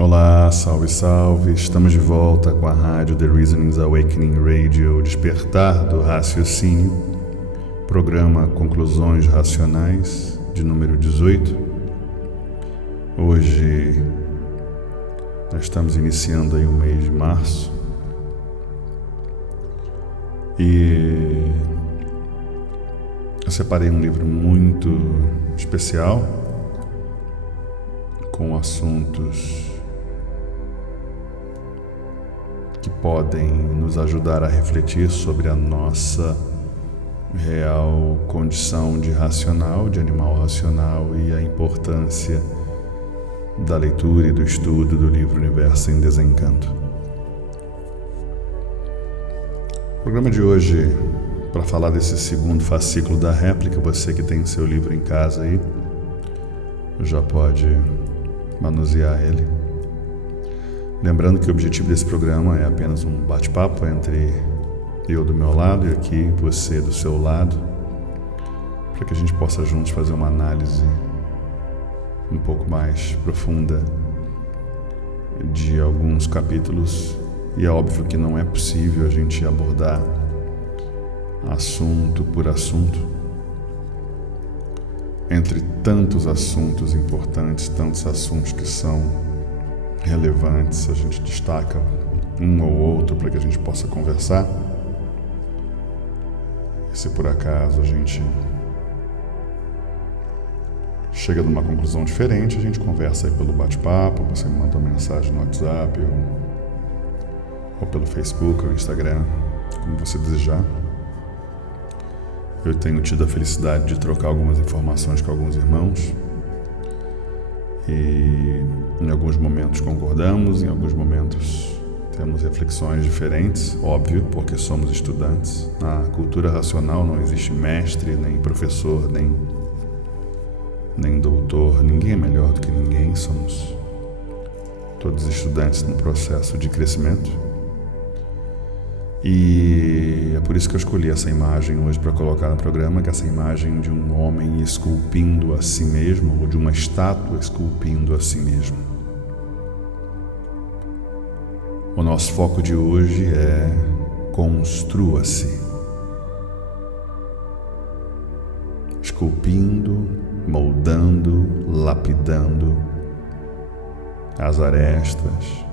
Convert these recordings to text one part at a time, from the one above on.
Olá, salve, salve! Estamos de volta com a rádio The Reasonings Awakening Radio, Despertar do Raciocínio, programa Conclusões Racionais, de número 18. Hoje nós estamos iniciando aí o mês de março e eu separei um livro muito especial com assuntos que podem nos ajudar a refletir sobre a nossa real condição de racional, de animal racional, e a importância da leitura e do estudo do livro Universo em Desencanto. O programa de hoje, para falar desse segundo fascículo da réplica, você que tem seu livro em casa aí, já pode manusear ele. Lembrando que o objetivo desse programa é apenas um bate-papo entre eu do meu lado e aqui você do seu lado, para que a gente possa juntos fazer uma análise um pouco mais profunda de alguns capítulos. E é óbvio que não é possível a gente abordar assunto por assunto, entre tantos assuntos importantes, tantos assuntos que são relevantes, a gente destaca um ou outro para que a gente possa conversar. E se por acaso a gente chega numa conclusão diferente, a gente conversa aí pelo bate-papo, você me manda uma mensagem no WhatsApp ou pelo Facebook ou Instagram, como você desejar. Eu tenho tido a felicidade de trocar algumas informações com alguns irmãos e em alguns momentos concordamos, em alguns momentos temos reflexões diferentes, óbvio, porque somos estudantes. Na cultura racional não existe mestre, nem professor, nem doutor, ninguém é melhor do que ninguém, somos todos estudantes no processo de crescimento. E é por isso que eu escolhi essa imagem hoje para colocar no programa, que é essa imagem de um homem esculpindo a si mesmo, ou de uma estátua esculpindo a si mesmo. O nosso foco de hoje é construa-se. Esculpindo, moldando, lapidando as arestas,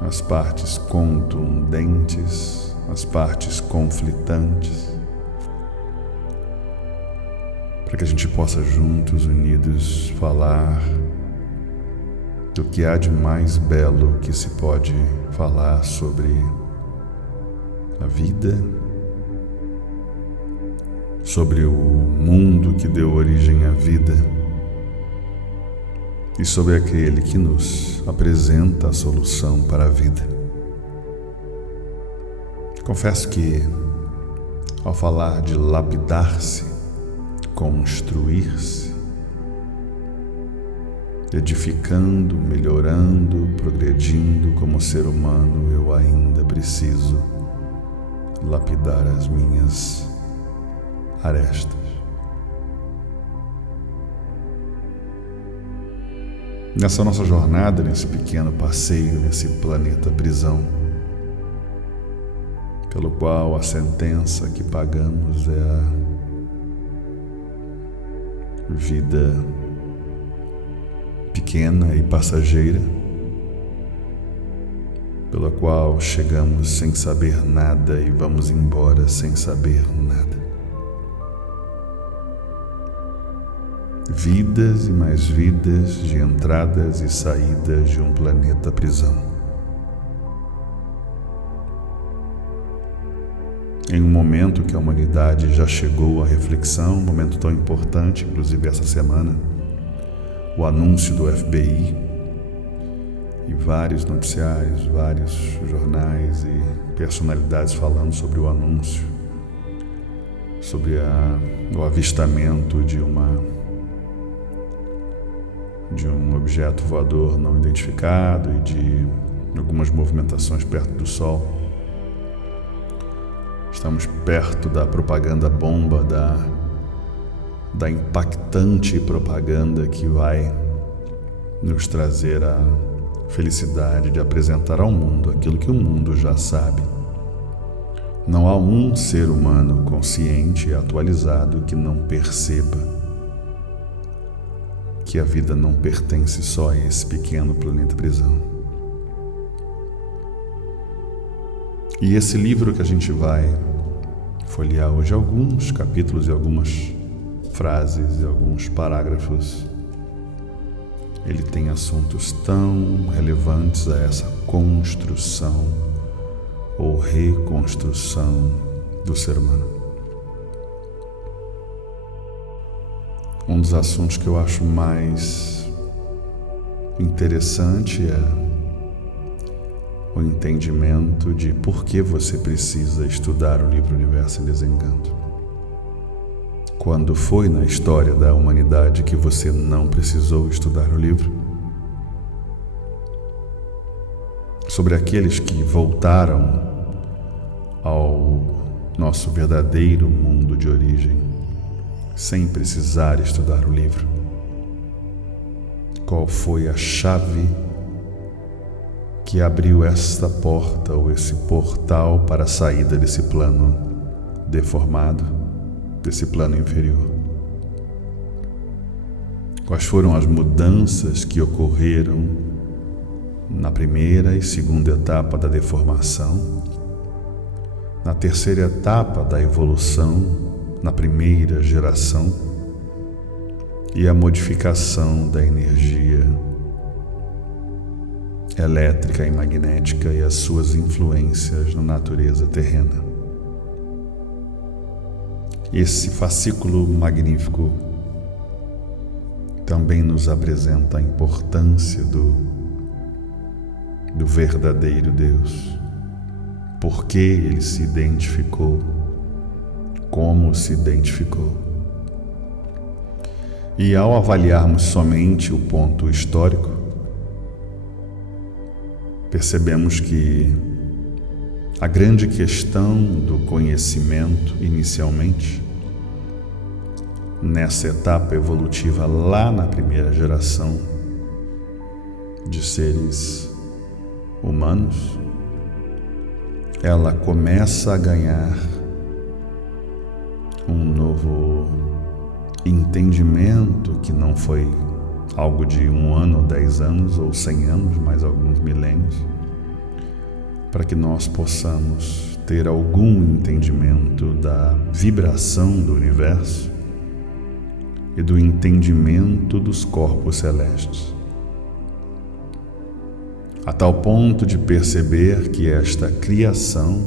as partes contundentes, as partes conflitantes, para que a gente possa juntos, unidos, falar do que há de mais belo que se pode falar sobre a vida, sobre o mundo que deu origem à vida e sobre aquele que nos apresenta a solução para a vida. Confesso que, ao falar de lapidar-se, construir-se, edificando, melhorando, progredindo como ser humano, eu ainda preciso lapidar as minhas arestas. Nessa nossa jornada, nesse pequeno passeio, nesse planeta prisão, pelo qual a sentença que pagamos é a vida pequena e passageira, pela qual chegamos sem saber nada e vamos embora sem saber nada. Vidas e mais vidas de entradas e saídas de um planeta prisão. Em um momento que a humanidade já chegou à reflexão, um momento tão importante, inclusive essa semana, o anúncio do FBI e vários noticiários, vários jornais e personalidades falando sobre o anúncio, sobre o avistamento de um objeto voador não identificado e de algumas movimentações perto do Sol. Estamos perto da propaganda bomba, da impactante propaganda que vai nos trazer a felicidade de apresentar ao mundo aquilo que o mundo já sabe. Não há um ser humano consciente e atualizado que não perceba que a vida não pertence só a esse pequeno planeta prisão. E esse livro que a gente vai folhear hoje, alguns capítulos e algumas frases e alguns parágrafos, ele tem assuntos tão relevantes a essa construção ou reconstrução do ser humano. Um dos assuntos que eu acho mais interessante é o entendimento de por que você precisa estudar o livro Universo em Desencanto. Quando foi na história da humanidade que você não precisou estudar o livro? Sobre aqueles que voltaram ao nosso verdadeiro mundo de origem, sem precisar estudar o livro. Qual foi a chave que abriu esta porta ou esse portal para a saída desse plano deformado, desse plano inferior? Quais foram as mudanças que ocorreram na primeira e segunda etapa da deformação, na terceira etapa da evolução, na primeira geração, e a modificação da energia elétrica e magnética e as suas influências na natureza terrena. Esse fascículo magnífico também nos apresenta a importância do verdadeiro Deus, por que ele se identificou, como se identificou. E ao avaliarmos somente o ponto histórico, percebemos que a grande questão do conhecimento inicialmente, nessa etapa evolutiva lá na primeira geração de seres humanos, ela começa a ganhar um novo entendimento que não foi algo de 1 ano, 10 anos ou 100 anos, mas alguns milênios, para que nós possamos ter algum entendimento da vibração do universo e do entendimento dos corpos celestes, a tal ponto de perceber que esta criação,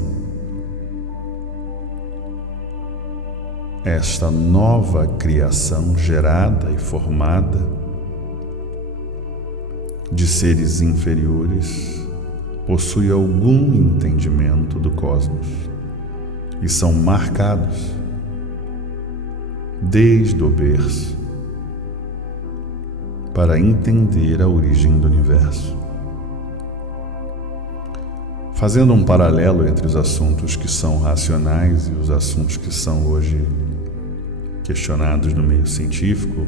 esta nova criação gerada e formada de seres inferiores, possui algum entendimento do cosmos e são marcados desde o berço para entender a origem do universo. Fazendo um paralelo entre os assuntos que são racionais e os assuntos que são hoje questionados no meio científico,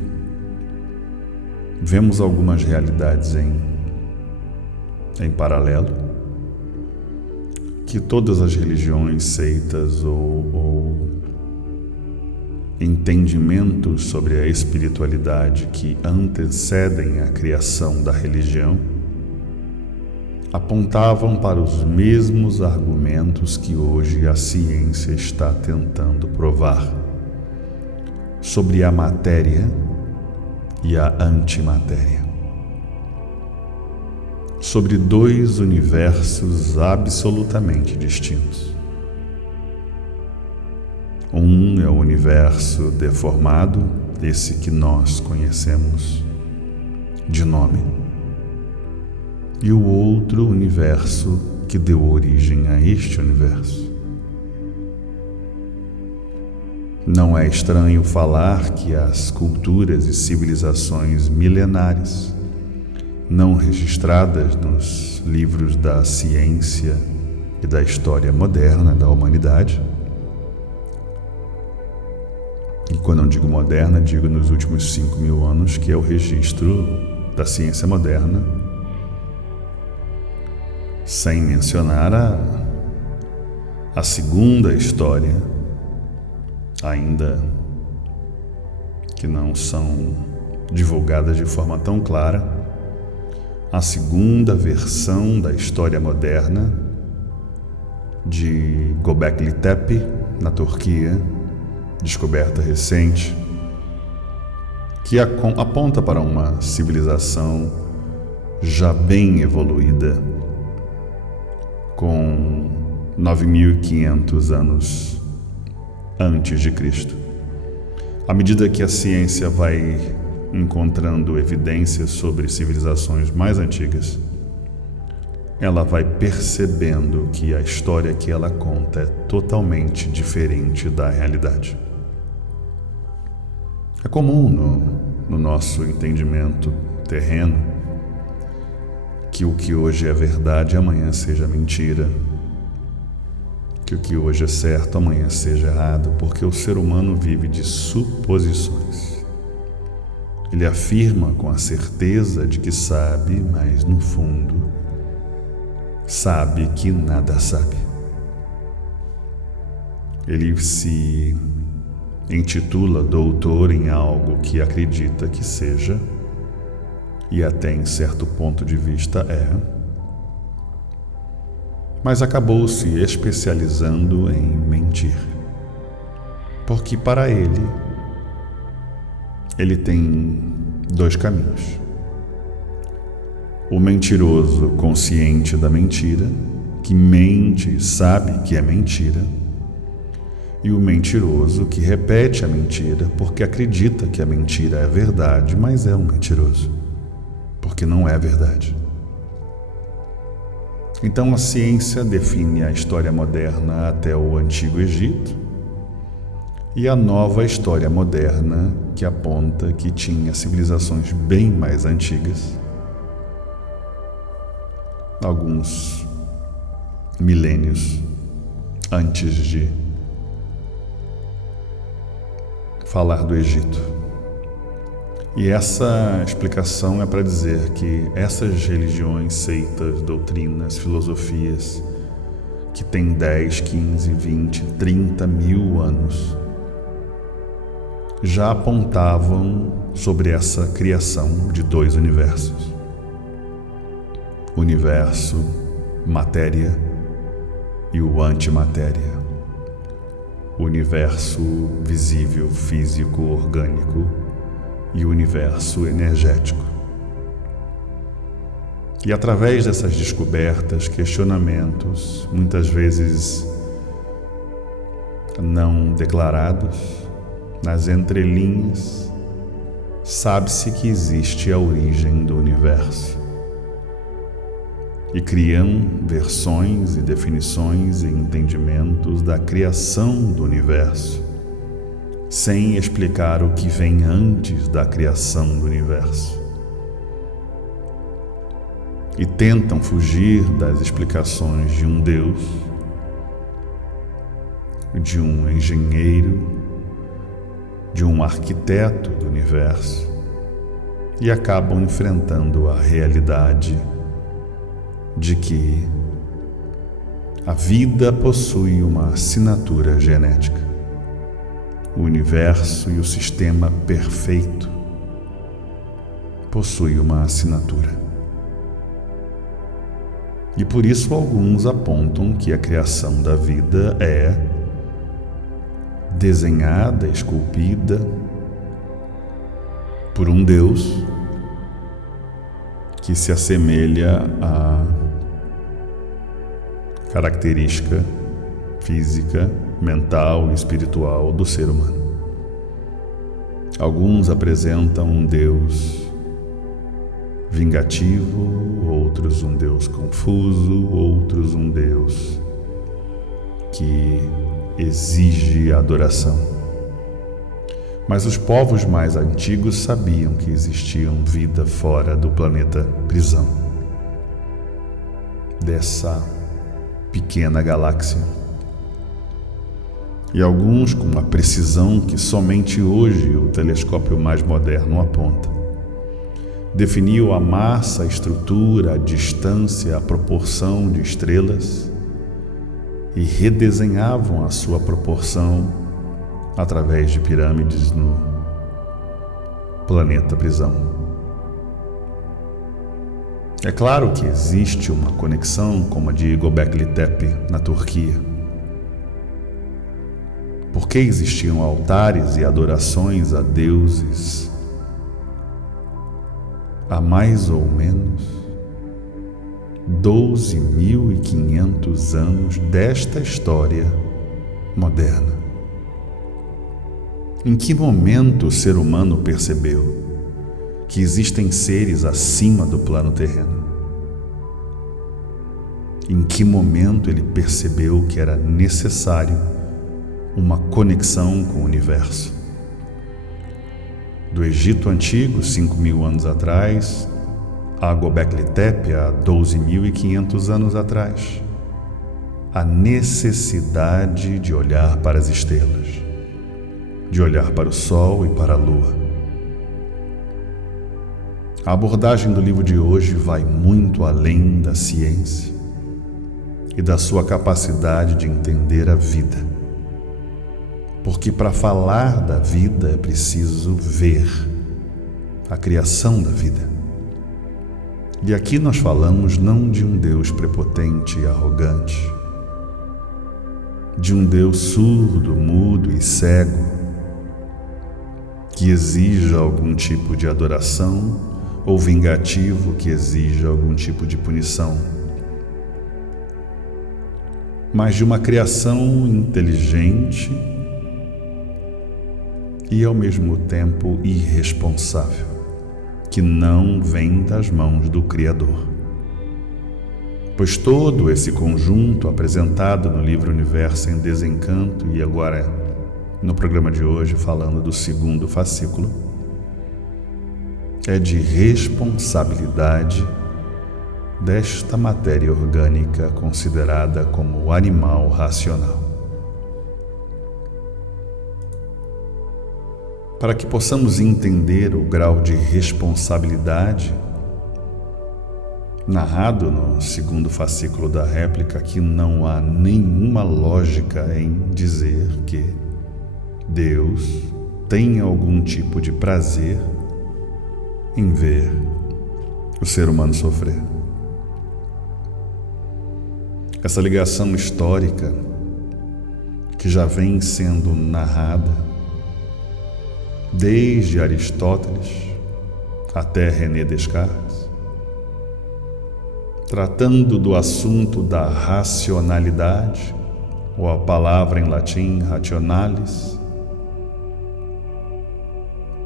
vemos algumas realidades em paralelo, que todas as religiões, seitas ou entendimentos sobre a espiritualidade que antecedem a criação da religião apontavam para os mesmos argumentos que hoje a ciência está tentando provar sobre a matéria e a antimatéria, sobre 2 universos absolutamente distintos. Um é o universo deformado, esse que nós conhecemos de nome, e o outro universo que deu origem a este universo. Não é estranho falar que as culturas e civilizações milenares, não registradas nos livros da ciência e da história moderna da humanidade, e quando eu digo moderna, digo nos últimos 5.000 anos, que é o registro da ciência moderna, sem mencionar a segunda história, ainda que não são divulgadas de forma tão clara, a segunda versão da história moderna de Göbekli Tepe, na Turquia, descoberta recente, que aponta para uma civilização já bem evoluída, com 9.500 anos antes de Cristo. À medida que a ciência vai encontrando evidências sobre civilizações mais antigas, ela vai percebendo que a história que ela conta é totalmente diferente da realidade. É comum no nosso entendimento terreno que o que hoje é verdade amanhã seja mentira, que o que hoje é certo amanhã seja errado, porque o ser humano vive de suposições. Ele afirma com a certeza de que sabe, mas no fundo sabe que nada sabe. Ele se intitula doutor em algo que acredita que seja, e até em certo ponto de vista é, mas acabou se especializando em mentir. Porque para ele tem dois caminhos: o mentiroso consciente da mentira, que mente e sabe que é mentira, e o mentiroso que repete a mentira porque acredita que a mentira é verdade, mas é um mentiroso, porque não é verdade. Então a ciência define a história moderna até o Antigo Egito e a nova história moderna que aponta que tinha civilizações bem mais antigas, alguns milênios antes de falar do Egito. E essa explicação é para dizer que essas religiões, seitas, doutrinas, filosofias que têm 10, 15, 20, 30 mil anos já apontavam sobre essa criação de dois universos: o universo matéria e o antimatéria, o universo visível, físico, orgânico e o universo energético. E através dessas descobertas, questionamentos, muitas vezes não declarados, nas entrelinhas, sabe-se que existe a origem do universo. E criam versões e definições e entendimentos da criação do universo, sem explicar o que vem antes da criação do universo. E tentam fugir das explicações de um Deus, de um engenheiro, de um arquiteto do universo, e acabam enfrentando a realidade de que a vida possui uma assinatura genética. O universo e o sistema perfeito possui uma assinatura. E por isso alguns apontam que a criação da vida é desenhada, esculpida por um Deus que se assemelha à característica física, mental e espiritual do ser humano. Alguns apresentam um Deus vingativo, outros um Deus confuso, outros um Deus que exige adoração. Mas os povos mais antigos sabiam que existia vida fora do planeta prisão, dessa pequena galáxia. E alguns com uma precisão que somente hoje o telescópio mais moderno aponta, definiu a massa, a estrutura, a distância, a proporção de estrelas e redesenhavam a sua proporção através de pirâmides no planeta prisão. É claro que existe uma conexão como a de Göbekli Tepe, na Turquia. Porque existiam altares e adorações a deuses há mais ou menos 12.500 anos desta história moderna. Em que momento o ser humano percebeu que existem seres acima do plano terreno? Em que momento ele percebeu que era necessário uma conexão com o universo? Do Egito Antigo, 5.000 anos atrás, a Göbekli Tepe, há 12.500 anos atrás, a necessidade de olhar para as estrelas, de olhar para o Sol e para a Lua. A abordagem do livro de hoje vai muito além da ciência e da sua capacidade de entender a vida. Porque para falar da vida é preciso ver a criação da vida. E aqui nós falamos não de um Deus prepotente e arrogante, de um Deus surdo, mudo e cego, que exija algum tipo de adoração, ou vingativo, que exija algum tipo de punição, mas de uma criação inteligente e ao mesmo tempo irresponsável, que não vem das mãos do Criador. Pois todo esse conjunto apresentado no livro Universo em Desencanto, e agora no programa de hoje falando do segundo fascículo, é de responsabilidade desta matéria orgânica considerada como animal racional. Para que possamos entender o grau de responsabilidade narrado no segundo fascículo da réplica, que não há nenhuma lógica em dizer que Deus tem algum tipo de prazer em ver o ser humano sofrer. Essa ligação histórica que já vem sendo narrada desde Aristóteles até René Descartes, tratando do assunto da racionalidade, ou a palavra em latim rationalis,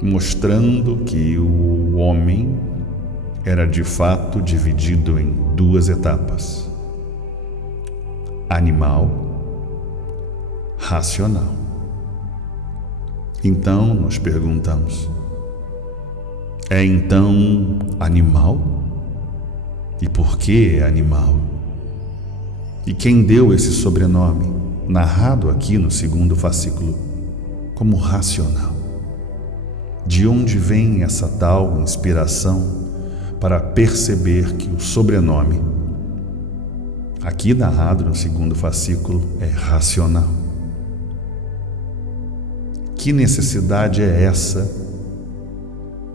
mostrando que o homem era de fato dividido em duas etapas: animal, racional. Então nos perguntamos: é então animal? E por que é animal? E quem deu esse sobrenome, narrado aqui no segundo fascículo, como racional? De onde vem essa tal inspiração para perceber que o sobrenome, aqui narrado no segundo fascículo, é racional? Que necessidade é essa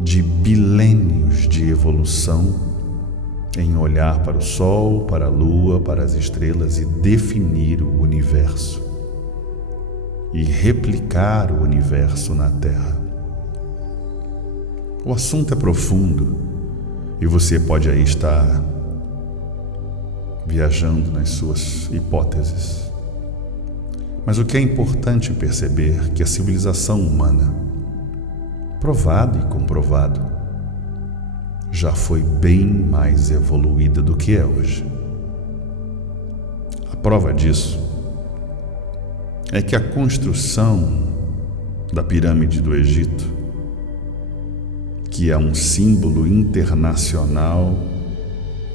de bilênios de evolução em olhar para o Sol, para a Lua, para as estrelas e definir o universo e replicar o universo na Terra? O assunto é profundo e você pode aí estar viajando nas suas hipóteses. Mas o que é importante perceber é que a civilização humana, provado e comprovado, já foi bem mais evoluída do que é hoje. A prova disso é que a construção da pirâmide do Egito, que é um símbolo internacional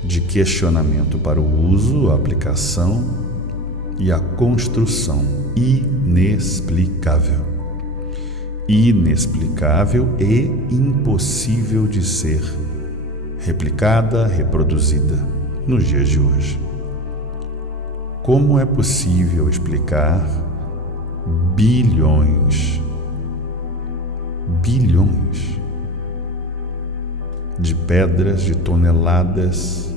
de questionamento para o uso, a aplicação e a construção inexplicável e impossível de ser replicada, reproduzida nos dias de hoje. Como é possível explicar bilhões de pedras, de toneladas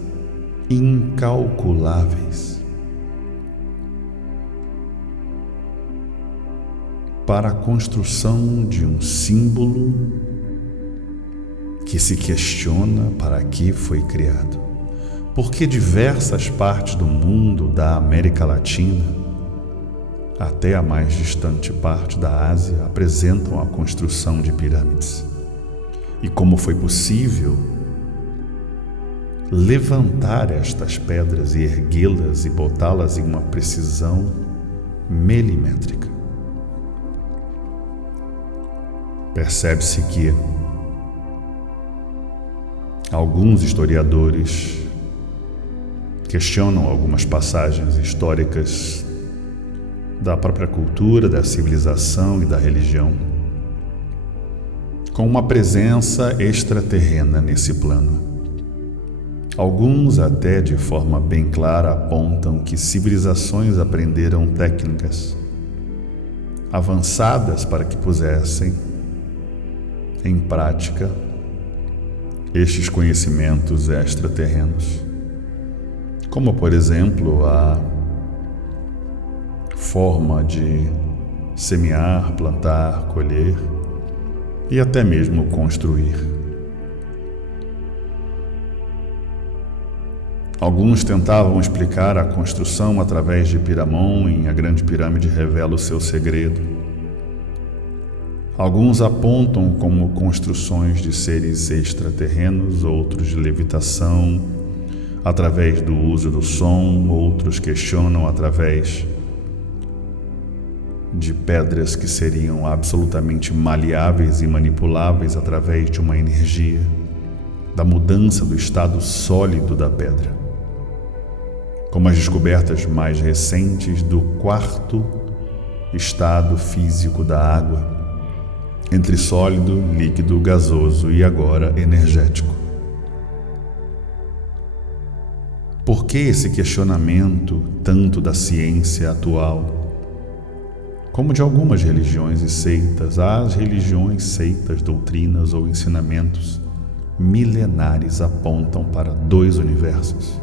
incalculáveis para a construção de um símbolo que se questiona para que foi criado? Por que diversas partes do mundo, da América Latina até a mais distante parte da Ásia, apresentam a construção de pirâmides? E como foi possível levantar estas pedras e erguê-las e botá-las em uma precisão milimétrica? Percebe-se que alguns historiadores questionam algumas passagens históricas da própria cultura, da civilização e da religião, com uma presença extraterrena nesse plano. Alguns, até de forma bem clara, apontam que civilizações aprenderam técnicas avançadas para que pusessem em prática estes conhecimentos extraterrenos, como, por exemplo, a forma de semear, plantar, colher e até mesmo construir. Alguns tentavam explicar a construção através de Piramon, e a Grande Pirâmide revela o seu segredo. Alguns apontam como construções de seres extraterrenos, outros de levitação, através do uso do som, outros questionam através de pedras que seriam absolutamente maleáveis e manipuláveis através de uma energia, da mudança do estado sólido da pedra, como as descobertas mais recentes do quarto estado físico da água, entre sólido, líquido, gasoso e agora energético. Por que esse questionamento tanto da ciência atual como de algumas religiões e seitas? As religiões, seitas, doutrinas ou ensinamentos milenares apontam para dois universos,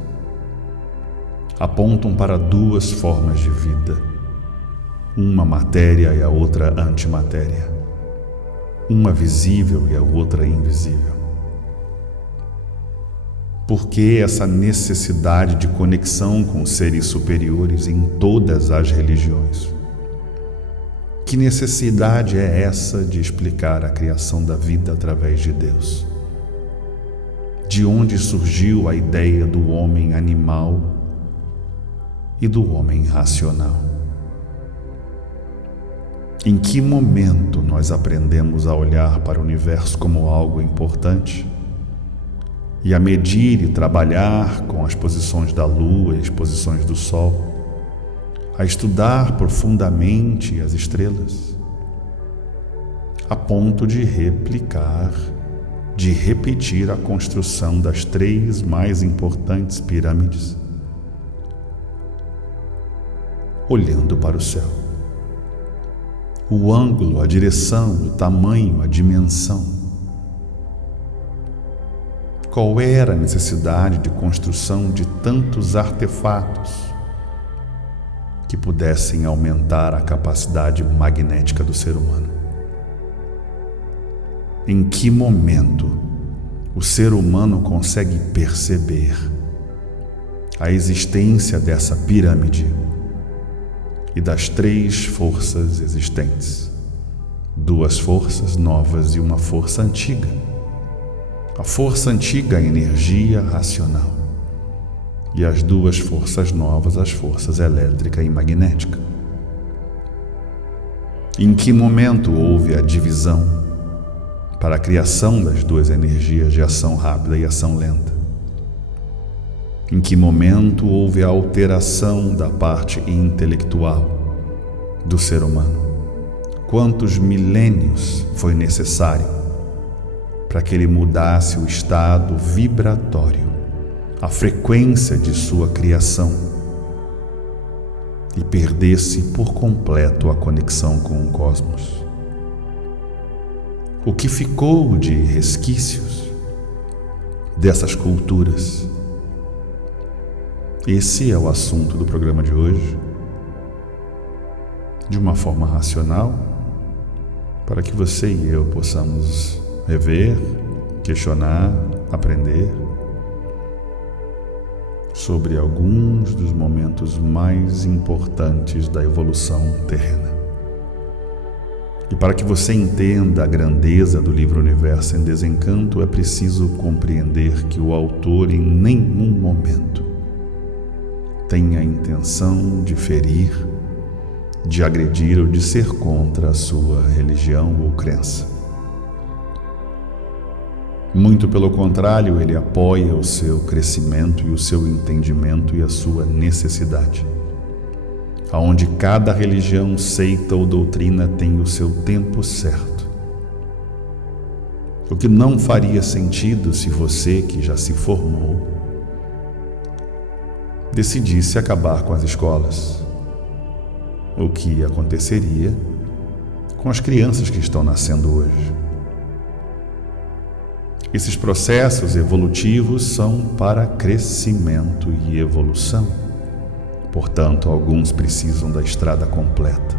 apontam para duas formas de vida, uma matéria e a outra antimatéria, uma visível e a outra invisível. Por que essa necessidade de conexão com seres superiores em todas as religiões? Que necessidade é essa de explicar a criação da vida através de Deus? De onde surgiu a ideia do homem animal e do homem racional? Em que momento nós aprendemos a olhar para o universo como algo importante e a medir e trabalhar com as posições da Lua e as posições do Sol, a estudar profundamente as estrelas, a ponto de replicar, de repetir a construção das 3 mais importantes pirâmides, olhando para o céu? O ângulo, a direção, o tamanho, a dimensão. Qual era a necessidade de construção de tantos artefatos que pudessem aumentar a capacidade magnética do ser humano? Em que momento o ser humano consegue perceber a existência dessa pirâmide e das 3 forças existentes? 2 forças novas e uma força antiga. A força antiga, a energia racional, e as 2 forças novas, as forças elétrica e magnética. Em que momento houve a divisão para a criação das 2 energias de ação rápida e ação lenta? Em que momento houve a alteração da parte intelectual do ser humano? Quantos milênios foi necessário para que ele mudasse o estado vibratório, a frequência de sua criação e perdesse por completo a conexão com o cosmos. O que ficou de resquícios dessas culturas? Esse é o assunto do programa de hoje, de uma forma racional, para que você e eu possamos rever, questionar, aprender sobre alguns dos momentos mais importantes da evolução terrena. E para que você entenda a grandeza do livro Universo em Desencanto, é preciso compreender que o autor em nenhum momento tem a intenção de ferir, de agredir ou de ser contra a sua religião ou crença. Muito pelo contrário, ele apoia o seu crescimento e o seu entendimento e a sua necessidade, aonde cada religião, seita ou doutrina tem o seu tempo certo. O que não faria sentido se você, que já se formou, decidisse acabar com as escolas. O que aconteceria com as crianças que estão nascendo hoje? Esses processos evolutivos são para crescimento e evolução. Portanto, alguns precisam da estrada completa,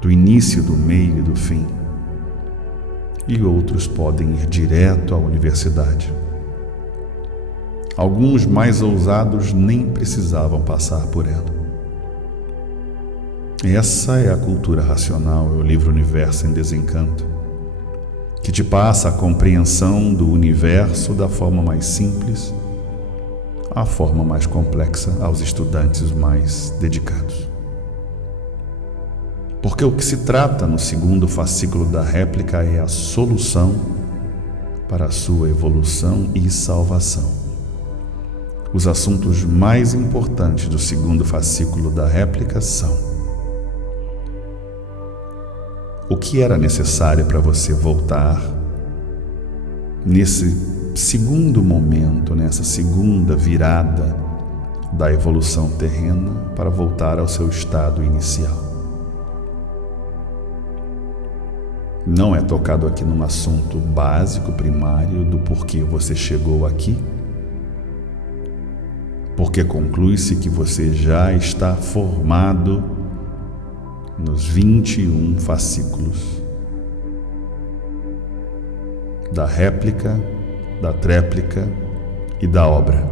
do início, do meio e do fim. E outros podem ir direto à universidade. Alguns mais ousados nem precisavam passar por ela. Essa é a cultura racional, é o livro Universo em Desencanto, que te passa a compreensão do universo da forma mais simples à forma mais complexa aos estudantes mais dedicados. Porque o que se trata no segundo fascículo da réplica é a solução para a sua evolução e salvação. Os assuntos mais importantes do segundo fascículo da réplica são: o que era necessário para você voltar nesse segundo momento, nessa segunda virada da evolução terrena para voltar ao seu estado inicial. Não é tocado aqui num assunto básico, primário, do porquê você chegou aqui, porque conclui-se que você já está formado nos 21 fascículos da réplica, da tréplica e da obra.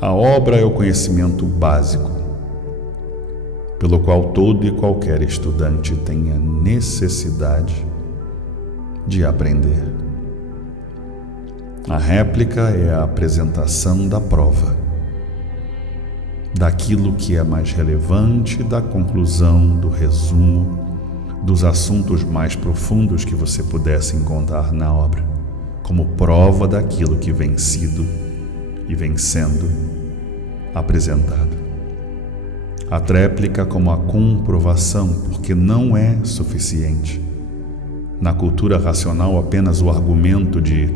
A obra é o conhecimento básico, pelo qual todo e qualquer estudante tem a necessidade de aprender. A réplica é a apresentação da prova, daquilo que é mais relevante, da conclusão, do resumo, dos assuntos mais profundos que você pudesse encontrar na obra, como prova daquilo que vem sido e vem sendo apresentado. A tréplica como a comprovação, porque não é suficiente na cultura racional apenas o argumento de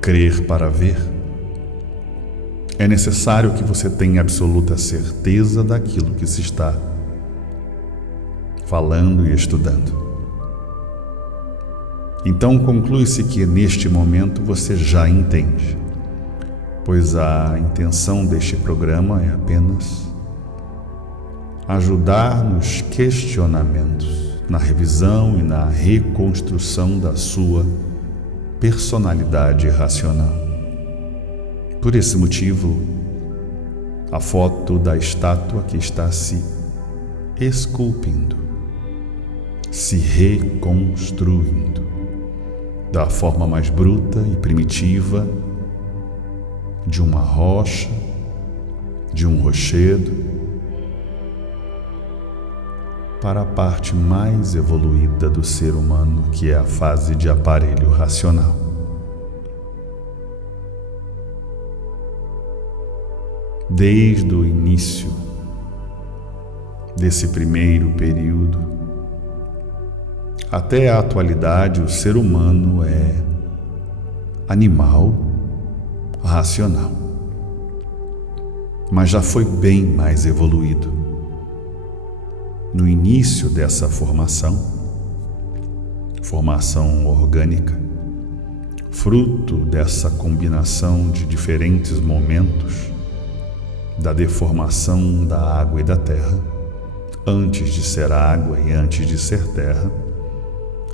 crer para ver. É necessário que você tenha absoluta certeza daquilo que se está falando e estudando. Então conclui-se que neste momento você já entende, pois a intenção deste programa é apenas ajudar nos questionamentos, na revisão e na reconstrução da sua personalidade racional. Por esse motivo, a foto da estátua que está se esculpindo, se reconstruindo da forma mais bruta e primitiva de uma rocha, de um rochedo, para a parte mais evoluída do ser humano, que é a fase de aparelho racional. Desde o início desse primeiro período, Até a atualidade, o ser humano é animal racional, mas já foi bem mais evoluído. No início dessa formação orgânica, fruto dessa combinação de diferentes momentos da deformação da água e da terra, antes de ser água e antes de ser terra,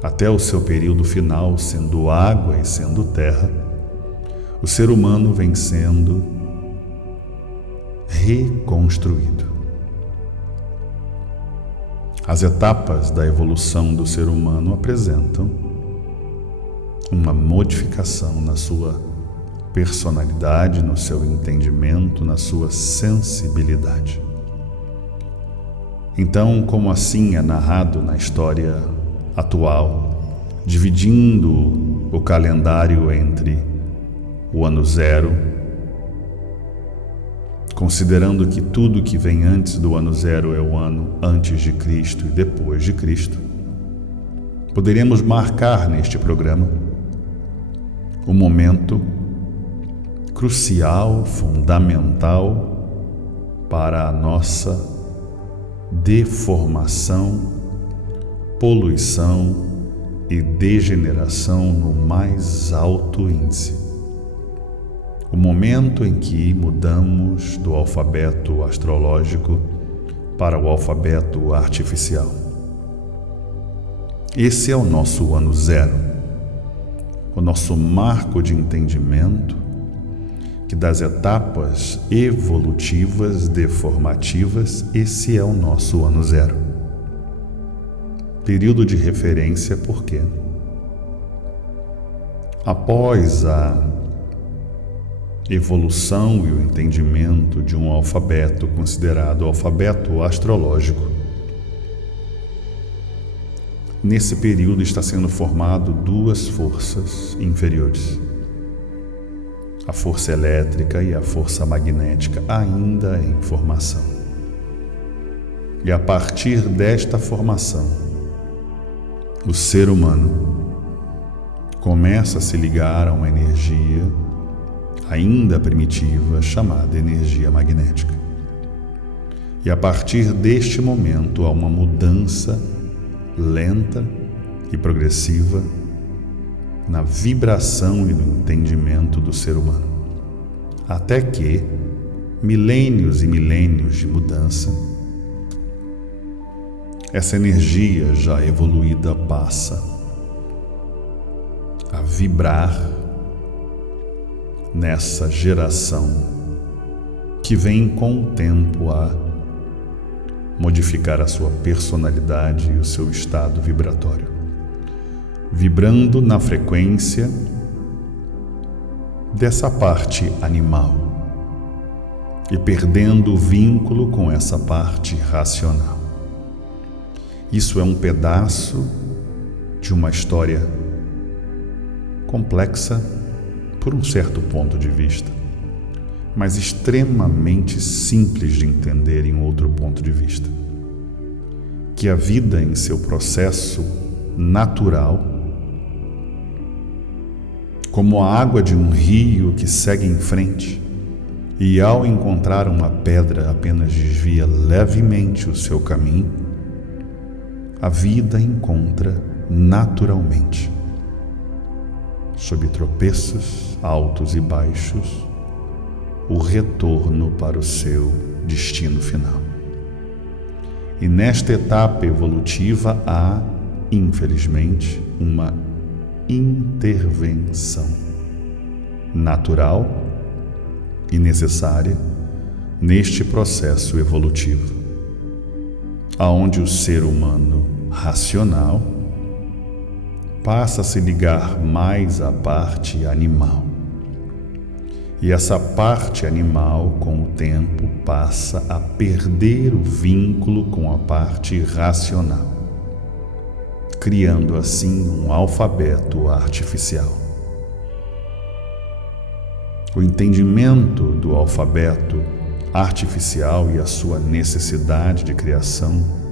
até o seu período final sendo água e sendo terra, o ser humano vem sendo reconstruído. As etapas da evolução do ser humano apresentam uma modificação na sua personalidade, no seu entendimento, na sua sensibilidade. Então, como assim é narrado na história atual, dividindo o calendário entre o ano zero, considerando que tudo que vem antes do ano zero é o ano antes de Cristo e depois de Cristo, poderíamos marcar neste programa um momento crucial, fundamental para a nossa deformação, poluição e degeneração no mais alto índice. O momento em que mudamos do alfabeto astrológico para o alfabeto artificial. Esse é o nosso ano zero, o nosso marco de entendimento que das etapas evolutivas deformativas, esse é o nosso ano zero. Período de referência porque, após a evolução e o entendimento de um alfabeto considerado alfabeto astrológico, nesse período está sendo formado duas forças inferiores, a força elétrica e a força magnética, ainda em formação. E a partir desta formação, o ser humano começa a se ligar a uma energia ainda primitiva, chamada energia magnética. E a partir deste momento há uma mudança lenta e progressiva na vibração e no entendimento do ser humano, até que milênios e milênios de mudança, essa energia já evoluída passa a vibrar nessa geração que vem com o tempo a modificar a sua personalidade e o seu estado vibratório, vibrando na frequência dessa parte animal e perdendo o vínculo com essa parte racional. Isso é um pedaço de uma história complexa por um certo ponto de vista, mas extremamente simples de entender em outro ponto de vista. Que a vida em seu processo natural, como a água de um rio que segue em frente e ao encontrar uma pedra apenas desvia levemente o seu caminho, a vida encontra naturalmente, sob tropeços altos e baixos, o retorno para o seu destino final. E nesta etapa evolutiva há, infelizmente, uma intervenção natural e necessária neste processo evolutivo, aonde o ser humano racional passa a se ligar mais à parte animal. E essa parte animal, com o tempo, passa a perder o vínculo com a parte racional, criando assim um alfabeto artificial. O entendimento do alfabeto artificial e a sua necessidade de criação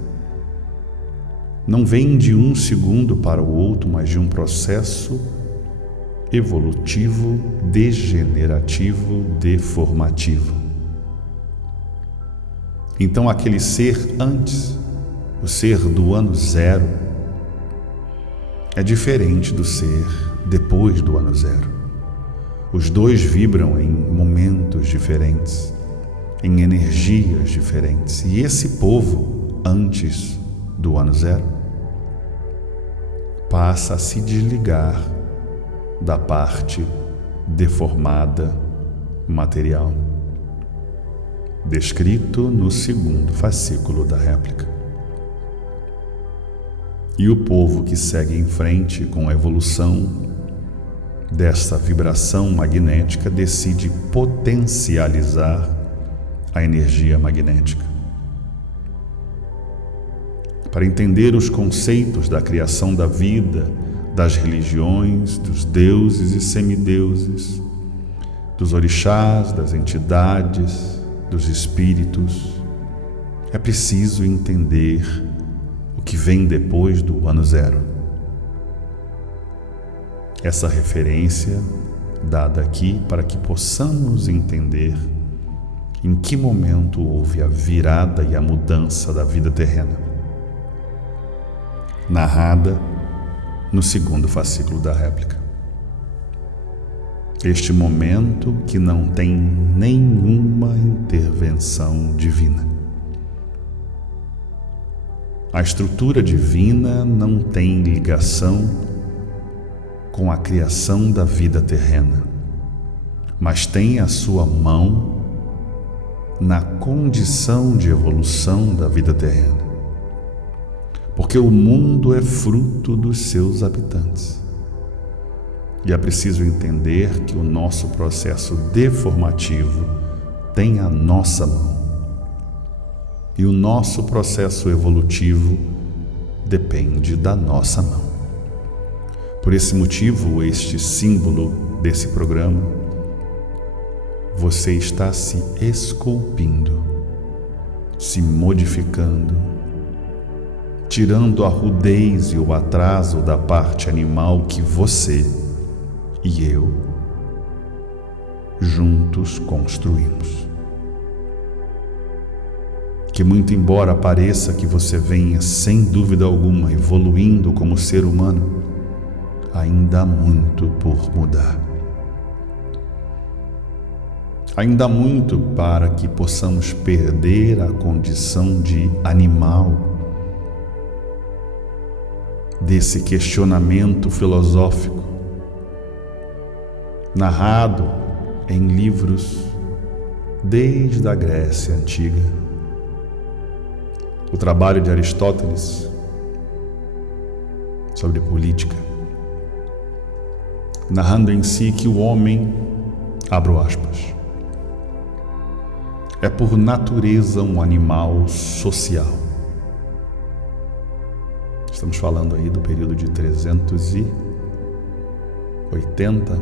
não vem de um segundo para o outro, mas de um processo evolutivo, degenerativo, deformativo. Então, aquele ser antes, o ser do ano zero, é diferente do ser depois do ano zero. Os dois vibram em momentos diferentes, em energias diferentes. E esse povo, antes do ano zero, passa a se desligar da parte deformada material, descrito no segundo fascículo da réplica. E o povo que segue em frente com a evolução dessa vibração magnética decide potencializar a energia magnética. Para entender os conceitos da criação da vida, das religiões, dos deuses e semideuses, dos orixás, das entidades, dos espíritos, é preciso entender o que vem depois do ano zero. Essa referência dada aqui para que possamos entender em que momento houve a virada e a mudança da vida terrena, narrada no segundo fascículo da réplica. Este momento que não tem nenhuma intervenção divina. A estrutura divina não tem ligação com a criação da vida terrena, mas tem a sua mão na condição de evolução da vida terrena, porque o mundo é fruto dos seus habitantes. E é preciso entender que o nosso processo deformativo tem a nossa mão. E o nosso processo evolutivo depende da nossa mão. Por esse motivo, este símbolo desse programa, você está se esculpindo, se modificando, tirando a rudez e o atraso da parte animal que você e eu juntos construímos. Que muito embora pareça que você venha, sem dúvida alguma, evoluindo como ser humano, ainda há muito por mudar. Ainda há muito para que possamos perder a condição de animal, desse questionamento filosófico, narrado em livros desde a Grécia Antiga. O trabalho de Aristóteles sobre política, narrando em si que o homem, abro aspas, é por natureza um animal social. Estamos falando aí do período de 380,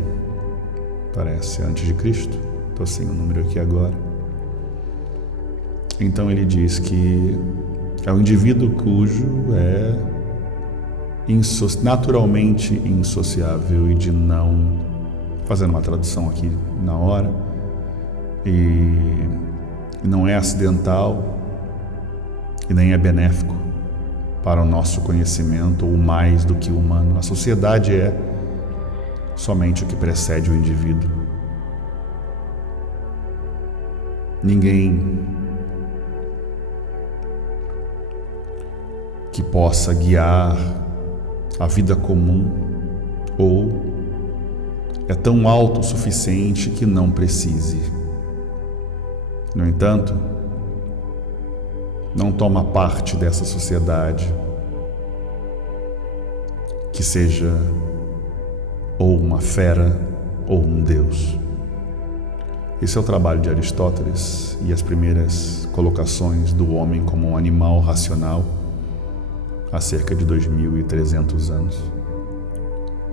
parece, antes de Cristo. Estou sem o número aqui agora. Então ele diz que é um indivíduo cujo é naturalmente insociável e de não, fazendo uma tradução aqui na hora, e não é acidental e nem é benéfico para o nosso conhecimento ou mais do que humano. A sociedade é somente o que precede o indivíduo. Ninguém que possa guiar a vida comum ou é tão autossuficiente que não precise. No entanto, não toma parte dessa sociedade que seja ou uma fera ou um deus. Esse é o trabalho de Aristóteles e as primeiras colocações do homem como um animal racional há cerca de 2.300 anos.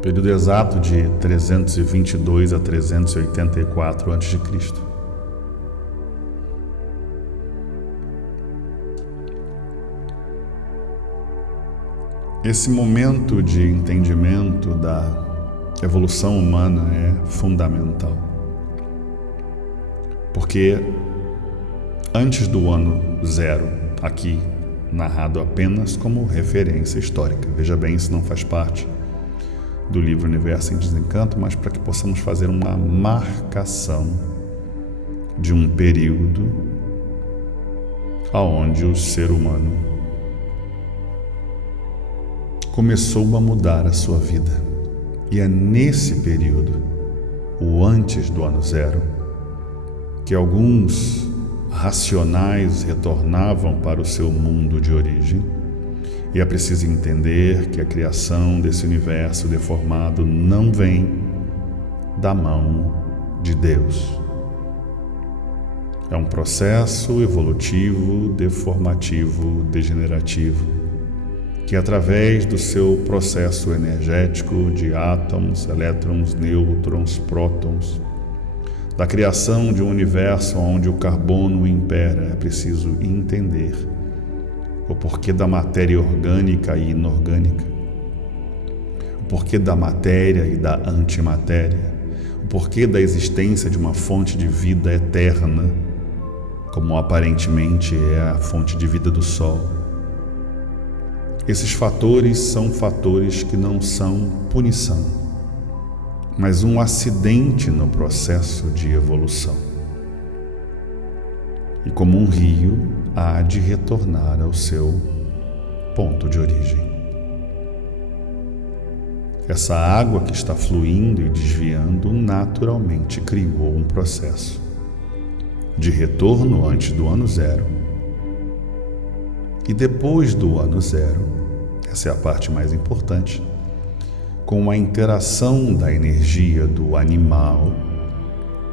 Período exato de 322 a 384 a.C. Esse momento de entendimento da evolução humana é fundamental, porque antes do ano 0, aqui narrado apenas como referência histórica, veja bem, isso não faz parte do livro Universo em Desencanto, mas para que possamos fazer uma marcação de um período aonde o ser humano começou a mudar a sua vida. E é nesse período, o antes do ano 0, que alguns racionais retornavam para o seu mundo de origem. E é preciso entender que a criação desse universo deformado não vem da mão de Deus. É um processo evolutivo, deformativo, degenerativo, que através do seu processo energético de átomos, elétrons, nêutrons, prótons, da criação de um universo onde o carbono impera, é preciso entender o porquê da matéria orgânica e inorgânica, o porquê da matéria e da antimatéria, o porquê da existência de uma fonte de vida eterna, como aparentemente é a fonte de vida do Sol. Esses fatores são fatores que não são punição, mas um acidente no processo de evolução. E como um rio, há de retornar ao seu ponto de origem. Essa água que está fluindo e desviando naturalmente criou um processo de retorno antes do ano 0. E depois do ano 0, essa é a parte mais importante, com a interação da energia do animal,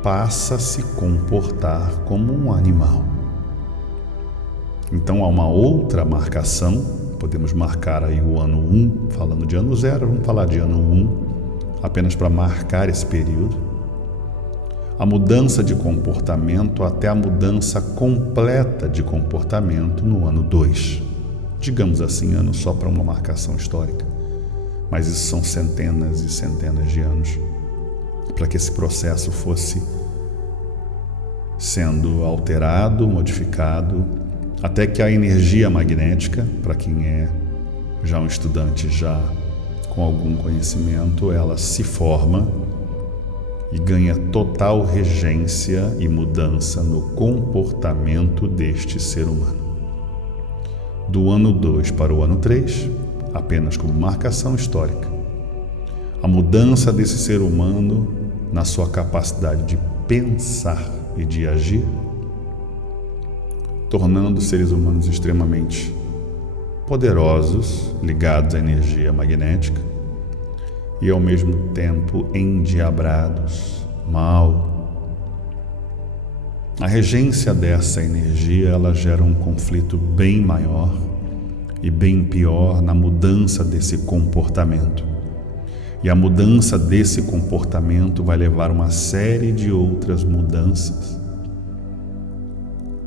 passa a se comportar como um animal. Então há uma outra marcação, podemos marcar aí o ano 1, falando de ano 0, vamos falar de ano 1, apenas para marcar esse período. A mudança de comportamento até a mudança completa de comportamento no ano 2. Digamos assim, ano só para uma marcação histórica, mas isso são centenas e centenas de anos para que esse processo fosse sendo alterado, modificado, até que a energia magnética, para quem é já um estudante já com algum conhecimento, ela se forma e ganha total regência e mudança no comportamento deste ser humano. Do ano 2 para o ano 3, apenas como marcação histórica, a mudança desse ser humano na sua capacidade de pensar e de agir, tornando seres humanos extremamente poderosos, ligados à energia magnética e ao mesmo tempo endiabrados, mal. A regência dessa energia, ela gera um conflito bem maior e bem pior na mudança desse comportamento. E a mudança desse comportamento vai levar uma série de outras mudanças.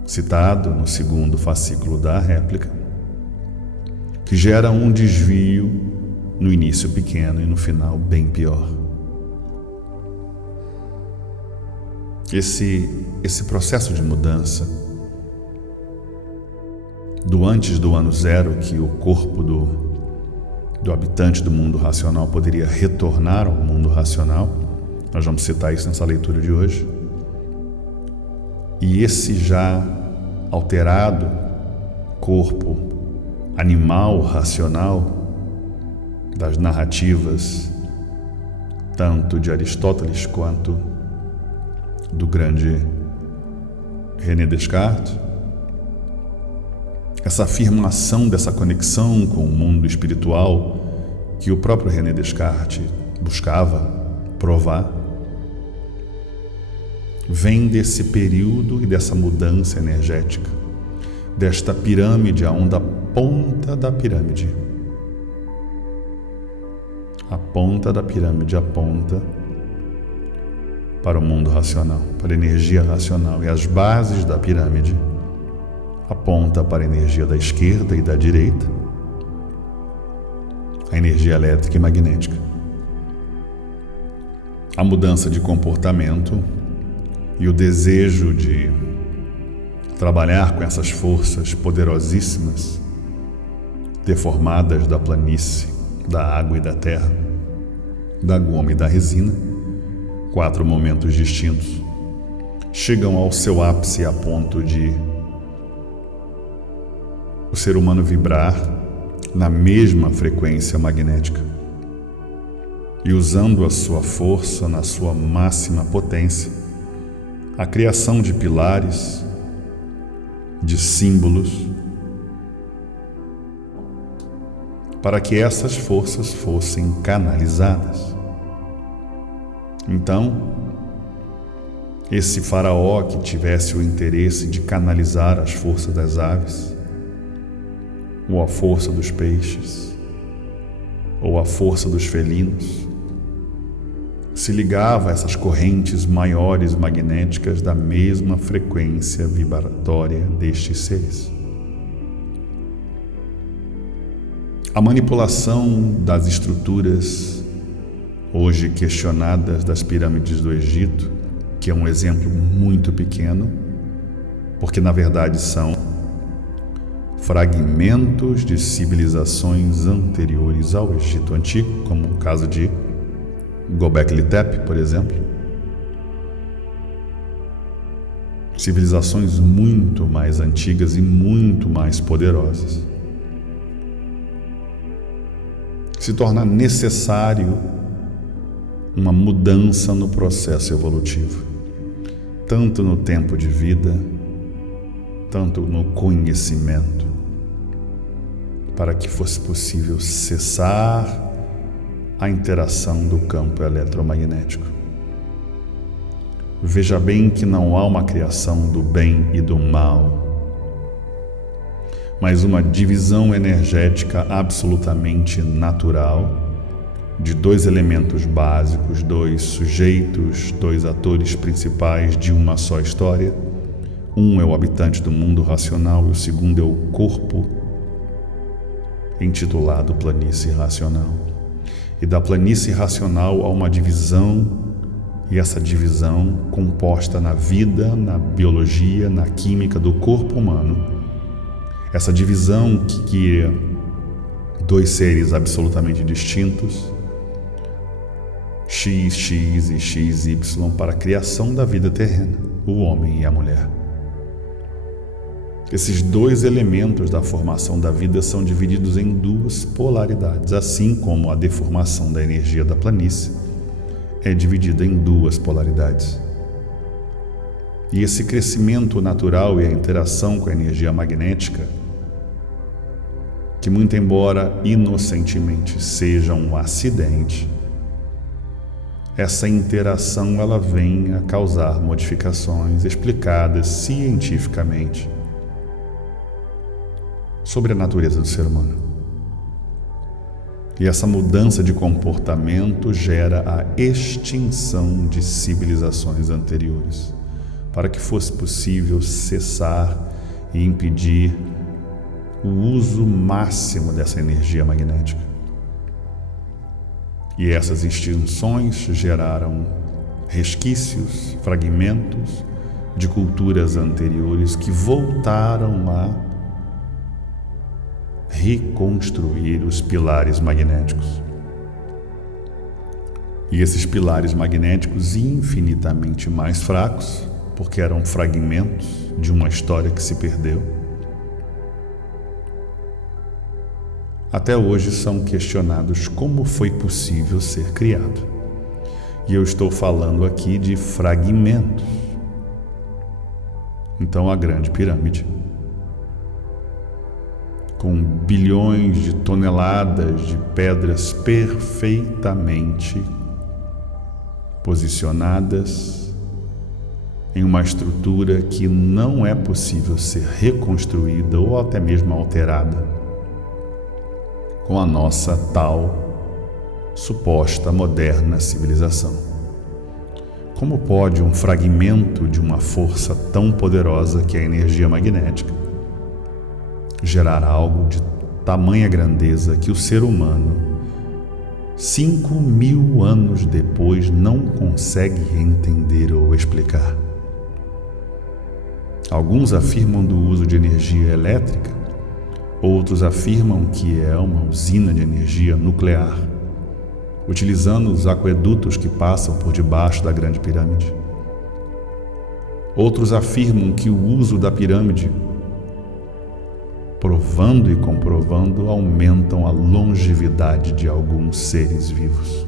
Citado no segundo fascículo da réplica, que gera um desvio no início pequeno e no final bem pior. Esse processo de mudança do antes do ano 0, que o corpo do habitante do mundo racional poderia retornar ao mundo racional, nós vamos citar isso nessa leitura de hoje, e esse já alterado corpo animal racional das narrativas tanto de Aristóteles quanto do grande René Descartes, essa afirmação dessa conexão com o mundo espiritual que o próprio René Descartes buscava provar, vem desse período e dessa mudança energética, desta pirâmide, aonde a ponta da pirâmide, aponta para o mundo racional, para a energia racional, e as bases da pirâmide aponta para a energia da esquerda e da direita, a energia elétrica e magnética. A mudança de comportamento e o desejo de trabalhar com essas forças poderosíssimas, deformadas da planície, da água e da terra, da goma e da resina, 4 momentos distintos, chegam ao seu ápice a ponto de o ser humano vibrar na mesma frequência magnética e, usando a sua força na sua máxima potência, a criação de pilares, de símbolos, para que essas forças fossem canalizadas. Então, esse faraó que tivesse o interesse de canalizar as forças das aves, ou a força dos peixes, ou a força dos felinos, se ligava a essas correntes maiores magnéticas da mesma frequência vibratória destes seres. A manipulação das estruturas hoje questionadas das pirâmides do Egito, que é um exemplo muito pequeno, porque na verdade são fragmentos de civilizações anteriores ao Egito Antigo, como o caso de Göbekli Tepe, por exemplo. Civilizações muito mais antigas e muito mais poderosas. Se torna necessário uma mudança no processo evolutivo, tanto no tempo de vida, tanto no conhecimento, para que fosse possível cessar a interação do campo eletromagnético. Veja bem que não há uma criação do bem e do mal, mas uma divisão energética absolutamente natural de 2 elementos básicos, 2 sujeitos, 2 atores principais de uma só história. Um é o habitante do mundo racional e o segundo é o corpo, intitulado planície racional. E da planície racional há uma divisão, e essa divisão composta na vida, na biologia, na química do corpo humano. Essa divisão que 2 seres absolutamente distintos, XX e XY, para a criação da vida terrena, o homem e a mulher. Esses 2 elementos da formação da vida são divididos em 2 polaridades, assim como a deformação da energia da planície é dividida em 2 polaridades. E esse crescimento natural e a interação com a energia magnética, que muito embora inocentemente seja um acidente, essa interação ela vem a causar modificações explicadas cientificamente sobre a natureza do ser humano. E essa mudança de comportamento gera a extinção de civilizações anteriores, para que fosse possível cessar e impedir o uso máximo dessa energia magnética. E essas extinções geraram resquícios, fragmentos de culturas anteriores que voltaram a reconstruir os pilares magnéticos. E esses pilares magnéticos infinitamente mais fracos, porque eram fragmentos de uma história que se perdeu, até hoje são questionados como foi possível ser criado. E eu estou falando aqui de fragmentos. Então, a Grande Pirâmide, com bilhões de toneladas de pedras perfeitamente posicionadas em uma estrutura que não é possível ser reconstruída ou até mesmo alterada com a nossa tal suposta moderna civilização. Como pode um fragmento de uma força tão poderosa que é a energia magnética gerar algo de tamanha grandeza que o ser humano 5.000 anos depois, não consegue entender ou explicar. Alguns afirmam do uso de energia elétrica, outros afirmam que é uma usina de energia nuclear, utilizando os aquedutos que passam por debaixo da Grande Pirâmide. Outros afirmam que o uso da pirâmide, provando e comprovando, aumentam a longevidade de alguns seres vivos,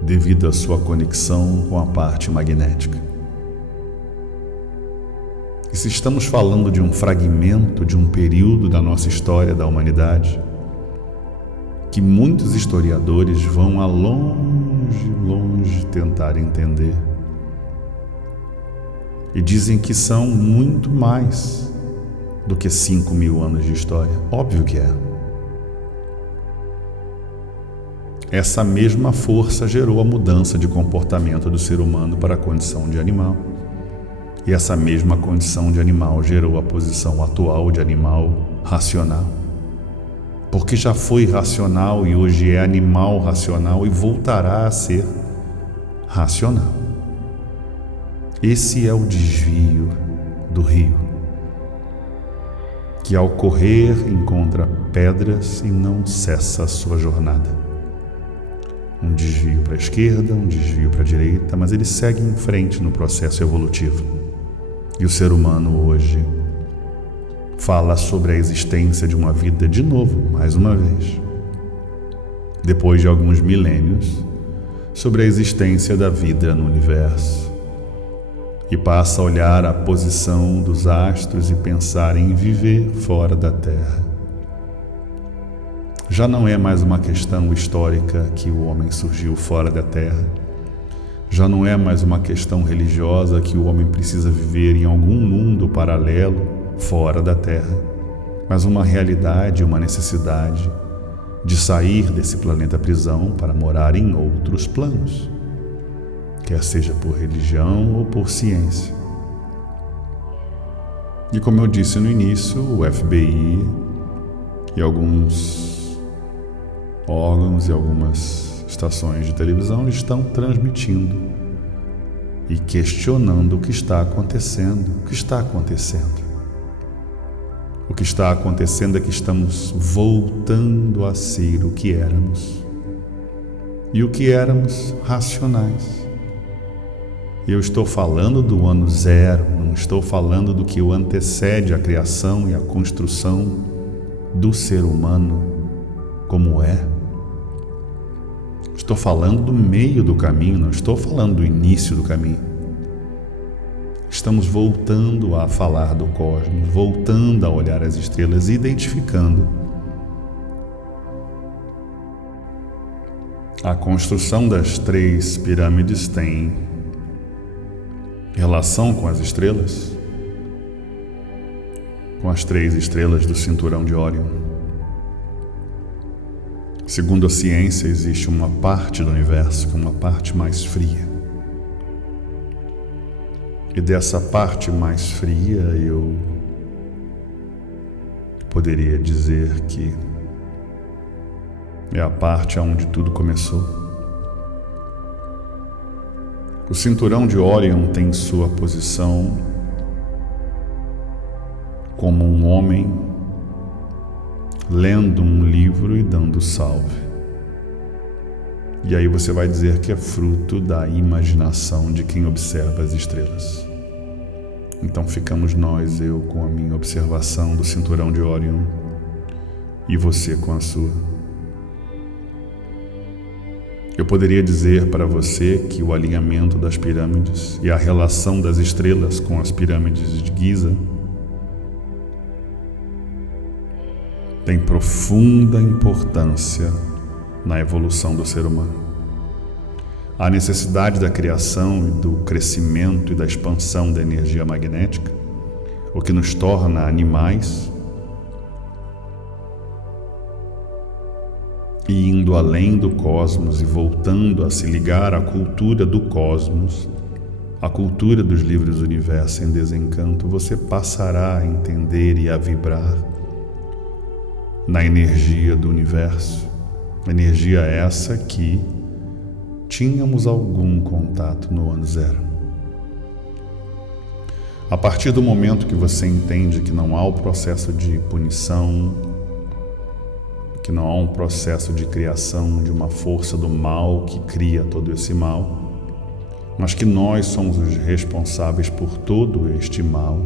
devido à sua conexão com a parte magnética. E se estamos falando de um fragmento de um período da nossa história da humanidade, que muitos historiadores vão a longe tentar entender, e dizem que são muito mais do que 5.000 anos de história. Óbvio que é. Essa mesma força gerou a mudança de comportamento do ser humano para a condição de animal. E essa mesma condição de animal gerou a posição atual de animal racional. Porque já foi racional e hoje é animal racional e voltará a ser racional. Esse é o desvio do rio, que ao correr encontra pedras e não cessa a sua jornada. Um desvio para a esquerda, um desvio para a direita, mas ele segue em frente no processo evolutivo. E o ser humano hoje fala sobre a existência de uma vida de novo, mais uma vez, depois de alguns milênios, sobre a existência da vida no universo, e passa a olhar a posição dos astros e pensar em viver fora da Terra. Já não é mais uma questão histórica que o homem surgiu fora da Terra. Já não é mais uma questão religiosa que o homem precisa viver em algum mundo paralelo fora da Terra, mas uma realidade, uma necessidade de sair desse planeta prisão para morar em outros planos, quer seja por religião ou por ciência. E como eu disse no início, o FBI e alguns órgãos e algumas estações de televisão estão transmitindo e questionando o que está acontecendo. O que está acontecendo? O que está acontecendo é que estamos voltando a ser o que éramos. E o que éramos? Racionais. Eu estou falando do ano zero, não estou falando do que o antecede a criação e a construção do ser humano como é. Estou falando do meio do caminho, não estou falando do início do caminho. Estamos voltando a falar do cosmos, voltando a olhar as estrelas e identificando a construção das 3 pirâmides tem relação com as estrelas, com as 3 estrelas do cinturão de Órion. Segundo a ciência, existe uma parte do universo que é uma parte mais fria. E dessa parte mais fria eu poderia dizer que é a parte onde tudo começou. O cinturão de Órion tem sua posição como um homem lendo um livro e dando salve. E aí você vai dizer que é fruto da imaginação de quem observa as estrelas. Então ficamos nós, eu com a minha observação do cinturão de Órion e você com a sua. Eu poderia dizer para você que o alinhamento das pirâmides e a relação das estrelas com as pirâmides de Giza tem profunda importância na evolução do ser humano. A necessidade da criação e do crescimento e da expansão da energia magnética, o que nos torna animais, e indo além do cosmos e voltando a se ligar à cultura do cosmos, à cultura dos livros do universo em desencanto, você passará a entender e a vibrar na energia do universo, Energia essa que tínhamos algum contato no ano zero. A partir do momento que você entende que não há o processo de punição, que não há um processo de criação de uma força do mal que cria todo esse mal, mas que nós somos os responsáveis por todo este mal,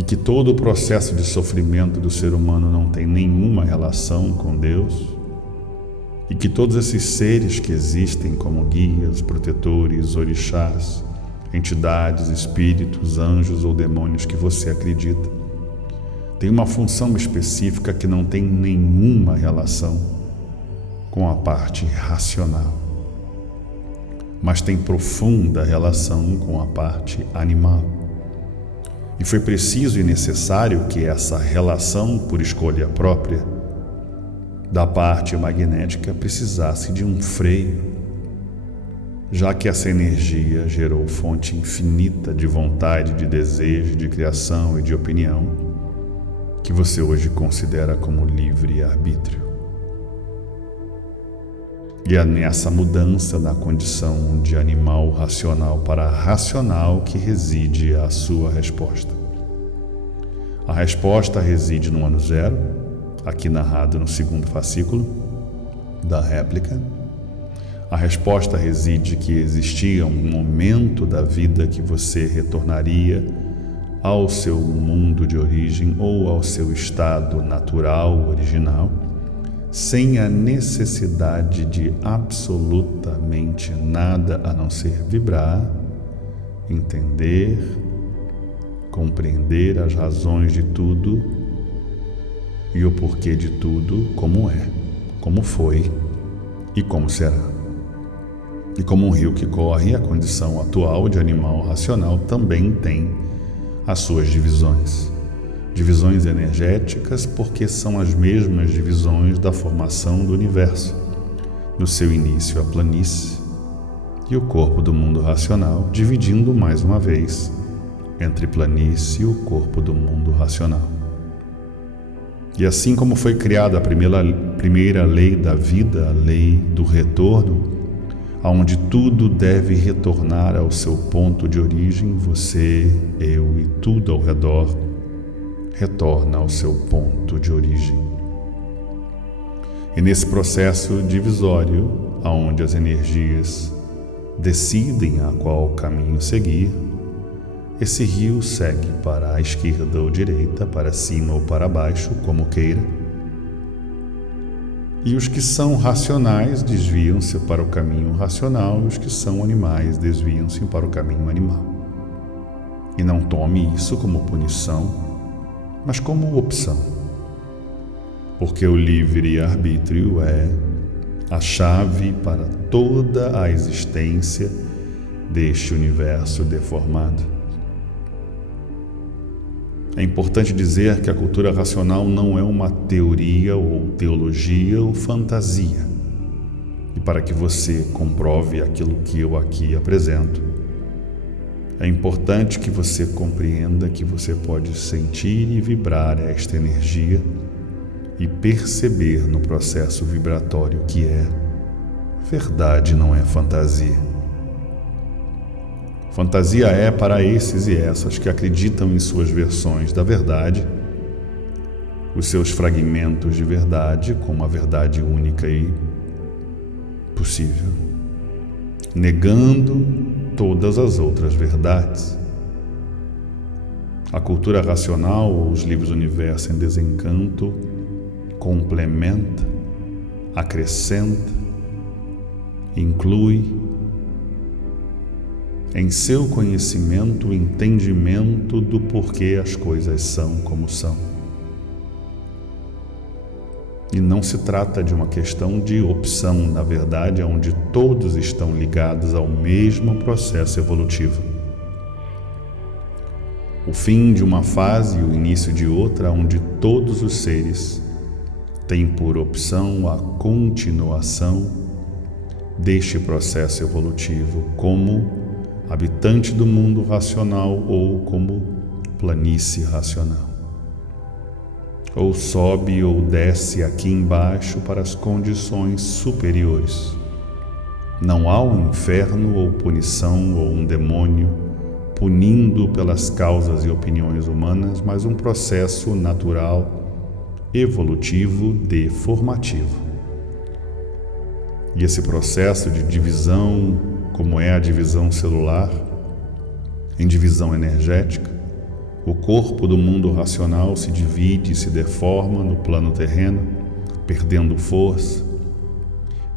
e que todo o processo de sofrimento do ser humano não tem nenhuma relação com Deus, e que todos esses seres que existem como guias, protetores, orixás, entidades, espíritos, anjos ou demônios que você acredita, tem uma função específica que não tem nenhuma relação com a parte racional, mas tem profunda relação com a parte animal. E foi preciso e necessário que essa relação, por escolha própria, da parte magnética precisasse de um freio, já que essa energia gerou fonte infinita de vontade, de desejo, de criação e de opinião, que você hoje considera como livre-arbítrio. E é nessa mudança na condição de animal racional para racional que reside a sua resposta. A resposta reside no ano zero, aqui narrado no segundo fascículo da réplica. A resposta reside que existia um momento da vida que você retornaria ao seu mundo de origem ou ao seu estado natural original, sem a necessidade de absolutamente nada a não ser vibrar, entender, compreender as razões de tudo e o porquê de tudo, como é, como foi e como será. E como um rio que corre, a condição atual de animal racional também tem as suas divisões. Divisões energéticas, porque são as mesmas divisões da formação do universo, no seu início a planície e o corpo do mundo racional, dividindo mais uma vez entre planície e o corpo do mundo racional. E assim como foi criada a primeira lei da vida, a lei do retorno, aonde tudo deve retornar ao seu ponto de origem, você, eu e tudo ao redor retorna ao seu ponto de origem. E nesse processo divisório, aonde as energias decidem a qual caminho seguir, esse rio segue para a esquerda ou direita, para cima ou para baixo, como queira. E os que são racionais desviam-se para o caminho racional, e os que são animais desviam-se para o caminho animal. E não tome isso como punição, mas como opção, porque o livre-arbítrio é a chave para toda a existência deste universo deformado. É importante dizer que a cultura racional não é uma teoria ou teologia ou fantasia. E para que você comprove aquilo que eu aqui apresento, é importante que você compreenda que você pode sentir e vibrar esta energia e perceber no processo vibratório que é verdade, não é fantasia. Fantasia é para esses e essas que acreditam em suas versões da verdade, os seus fragmentos de verdade como a verdade única e possível, negando todas as outras verdades. A cultura racional ou os livros Universo em Desencanto complementa, acrescenta, inclui em seu conhecimento o entendimento do porquê as coisas são como são. E não se trata de uma questão de opção, na verdade, onde todos estão ligados ao mesmo processo evolutivo. O fim de uma fase e o início de outra, onde todos os seres têm por opção a continuação deste processo evolutivo como habitante do mundo racional ou como planície racional. ou sobe ou desce aqui embaixo para as condições superiores. Não há um inferno ou punição ou um demônio punindo pelas causas e opiniões humanas, mas um processo natural, evolutivo, deformativo. E esse processo de divisão, como é a divisão celular, em divisão energética, o corpo do mundo racional se divide e se deforma no plano terreno, perdendo força.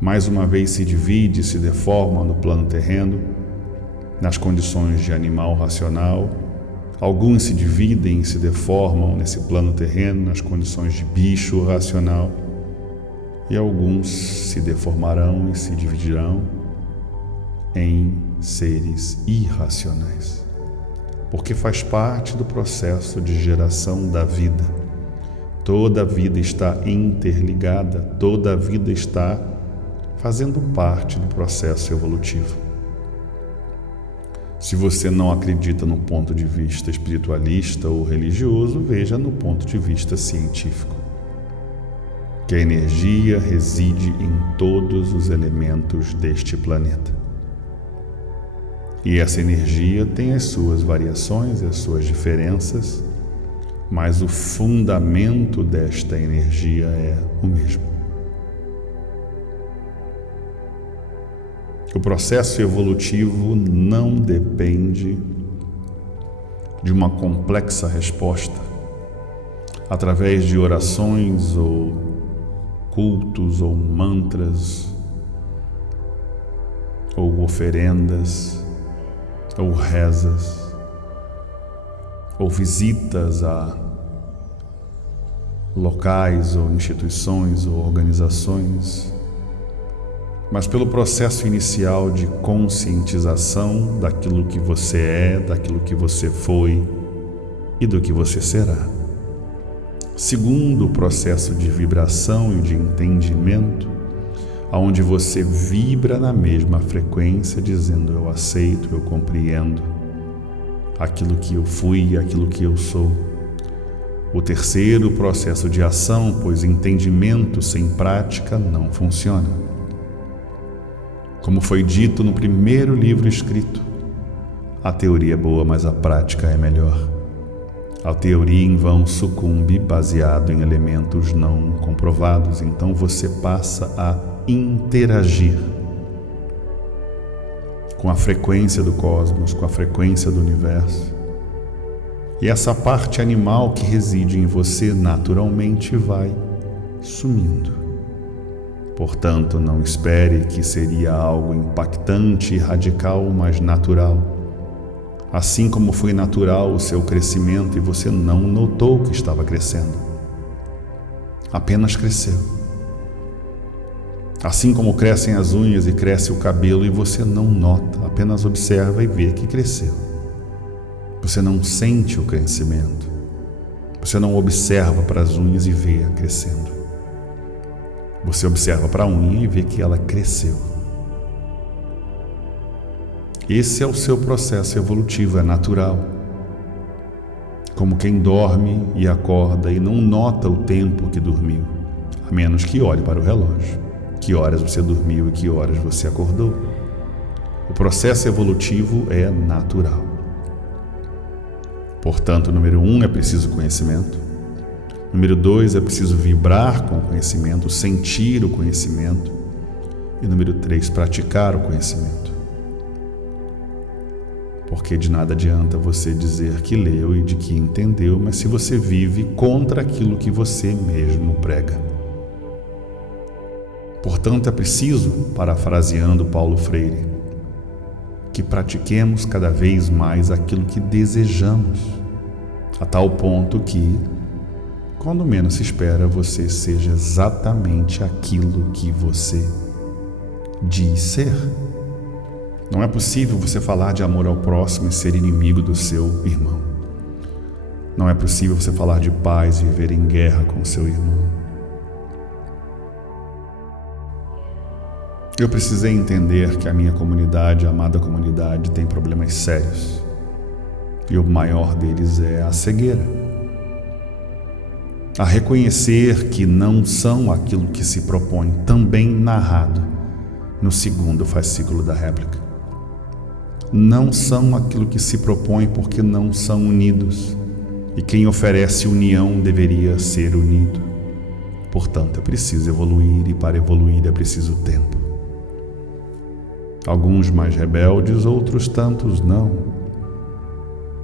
Mais uma vez se divide e se deforma no plano terreno, nas condições de animal racional. Alguns se dividem e se deformam nesse plano terreno, nas condições de bicho racional. E alguns se deformarão e se dividirão em seres irracionais. Porque faz parte do processo de geração da vida. Toda a vida está interligada, toda a vida está fazendo parte do processo evolutivo. Se você não acredita no ponto de vista espiritualista ou religioso, veja no ponto de vista científico, que a energia reside em todos os elementos deste planeta. E essa energia tem as suas variações e as suas diferenças, mas o fundamento desta energia é o mesmo. O processo evolutivo não depende de uma complexa resposta através de orações ou cultos ou mantras ou oferendas ou rezas ou visitas a locais ou instituições ou organizações, mas pelo processo inicial de conscientização daquilo que você é, daquilo que você foi e do que você será. Segundo o processo de vibração e de entendimento, onde você vibra na mesma frequência, dizendo: eu aceito, eu compreendo aquilo que eu fui e aquilo que eu sou. O terceiro processo de ação, pois entendimento sem prática não funciona. Como foi dito no primeiro livro escrito, a teoria é boa, mas a prática é melhor. A teoria em vão sucumbe baseado em elementos não comprovados, então você passa a interagir com a frequência do cosmos, com a frequência do universo. E essa parte animal que reside em você naturalmente vai sumindo. Portanto, não espere que seria algo impactante e radical, mas natural. Assim como foi natural o seu crescimento e você não notou que estava crescendo. Apenas cresceu. Assim como crescem as unhas e cresce o cabelo e você não nota, apenas observa e vê que cresceu. Você não sente o crescimento. Você não observa para as unhas e vê-a crescendo. Você observa para a unha e vê que ela cresceu. Esse é o seu processo evolutivo, é natural. Como quem dorme e acorda e não nota o tempo que dormiu, a menos que olhe para o relógio. Que horas você dormiu e que horas você acordou. O processo evolutivo é natural. Portanto, número 1, é preciso conhecimento. Número 2, é preciso vibrar com o conhecimento, sentir o conhecimento. E número 3, praticar o conhecimento. Porque de nada adianta você dizer que leu e de que entendeu, mas se você vive contra aquilo que você mesmo prega. Portanto, é preciso, parafraseando Paulo Freire, que pratiquemos cada vez mais aquilo que desejamos, a tal ponto que, quando menos se espera, você seja exatamente aquilo que você diz ser. Não é possível você falar de amor ao próximo e ser inimigo do seu irmão. Não é possível você falar de paz e viver em guerra com seu irmão. Eu precisei entender que a minha comunidade, a amada comunidade, tem problemas sérios. E o maior deles é a cegueira. a reconhecer que não são aquilo que se propõe, também narrado no segundo fascículo da réplica. Não são aquilo que se propõe porque não são unidos, e quem oferece união deveria ser unido. Portanto, é preciso evoluir, e para evoluir é preciso tempo. Alguns mais rebeldes, outros tantos não.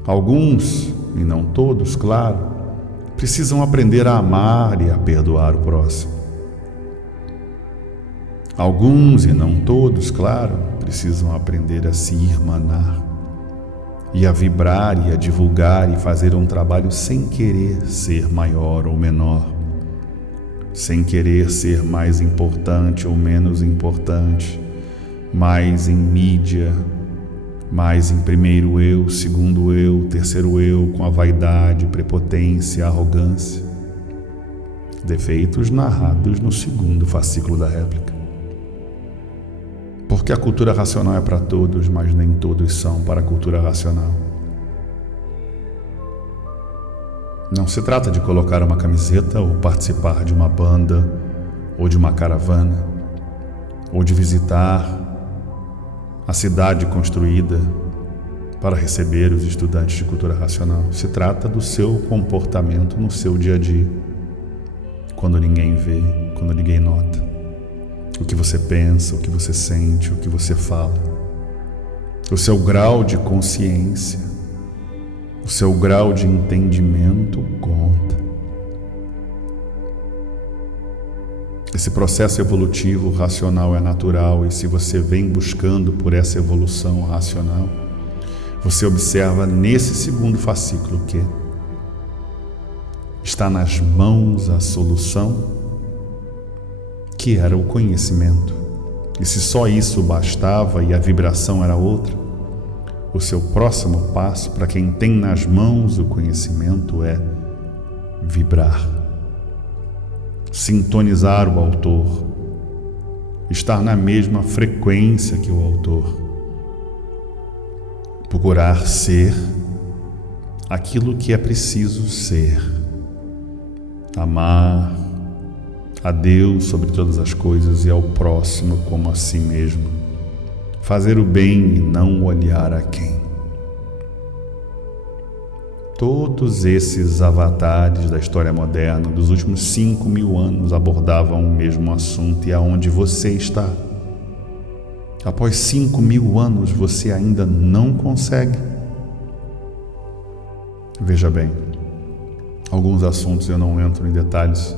Alguns, e não todos, claro, precisam aprender a amar e a perdoar o próximo. Alguns, e não todos, claro, precisam aprender a se irmanar e a vibrar e a divulgar e fazer um trabalho sem querer ser maior ou menor, sem querer ser mais importante ou menos importante, mais em mídia, mais em primeiro eu, segundo eu, terceiro eu, com a vaidade, prepotência, arrogância. Defeitos narrados no segundo fascículo da réplica. Porque a cultura racional é para todos, mas nem todos são para a cultura racional. Não se trata de colocar uma camiseta ou participar de uma banda ou de uma caravana ou de visitar a cidade construída para receber os estudantes de cultura racional. Se trata do seu comportamento no seu dia a dia, quando ninguém vê, quando ninguém nota. O que você pensa, o que você sente, o que você fala. O seu grau de consciência, o seu grau de entendimento conta. Esse processo evolutivo racional é natural, e se você vem buscando por essa evolução racional, você observa nesse segundo fascículo que está nas mãos a solução, que era o conhecimento. E se só isso bastava e a vibração era outra, o seu próximo passo para quem tem nas mãos o conhecimento é vibrar, sintonizar o autor, estar na mesma frequência que o autor, procurar ser aquilo que é preciso ser, amar a Deus sobre todas as coisas e ao próximo como a si mesmo, fazer o bem e não olhar a quem. Todos esses avatares da história moderna dos últimos 5.000 anos abordavam o mesmo assunto, e aonde você está? Após 5.000 anos você ainda não consegue? Veja bem, alguns assuntos eu não entro em detalhes,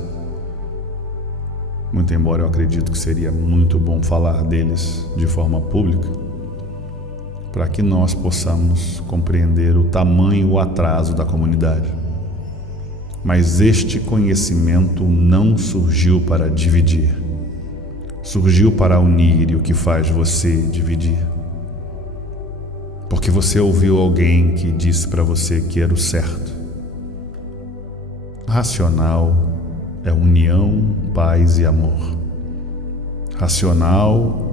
muito embora eu acredito que seria muito bom falar deles de forma pública, para que nós possamos compreender o tamanho e o atraso da comunidade. Mas este conhecimento não surgiu para dividir, surgiu para unir, e o que faz você dividir? Porque você ouviu alguém que disse para você que era o certo. Racional é união, paz e amor. Racional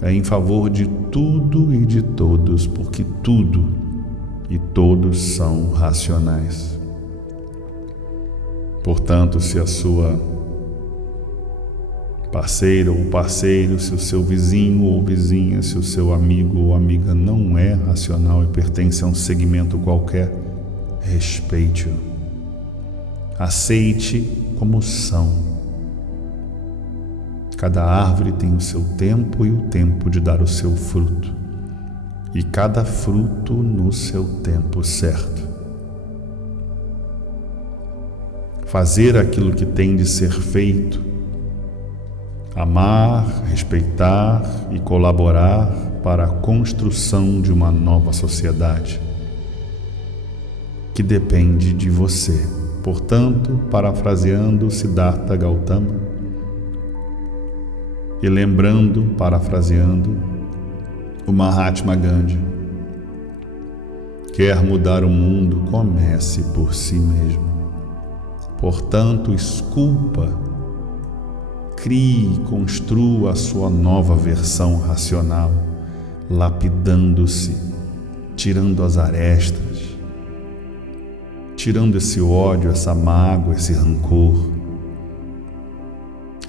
é em favor de tudo e de todos, porque tudo e todos são racionais. Portanto, se a sua parceira ou parceiro, se o seu vizinho ou vizinha, se o seu amigo ou amiga não é racional e pertence a um segmento qualquer, respeite-o. Aceite como são. Cada árvore tem o seu tempo e o tempo de dar o seu fruto, e cada fruto no seu tempo certo. Fazer aquilo que tem de ser feito, amar, respeitar e colaborar para a construção de uma nova sociedade, que depende de você. Portanto, parafraseando Siddhartha Gautama e lembrando, parafraseando, o Mahatma Gandhi, quer mudar o mundo, comece por si mesmo. Portanto, esculpa, crie e construa a sua nova versão racional, lapidando-se, tirando as arestas, tirando esse ódio, essa mágoa, esse rancor.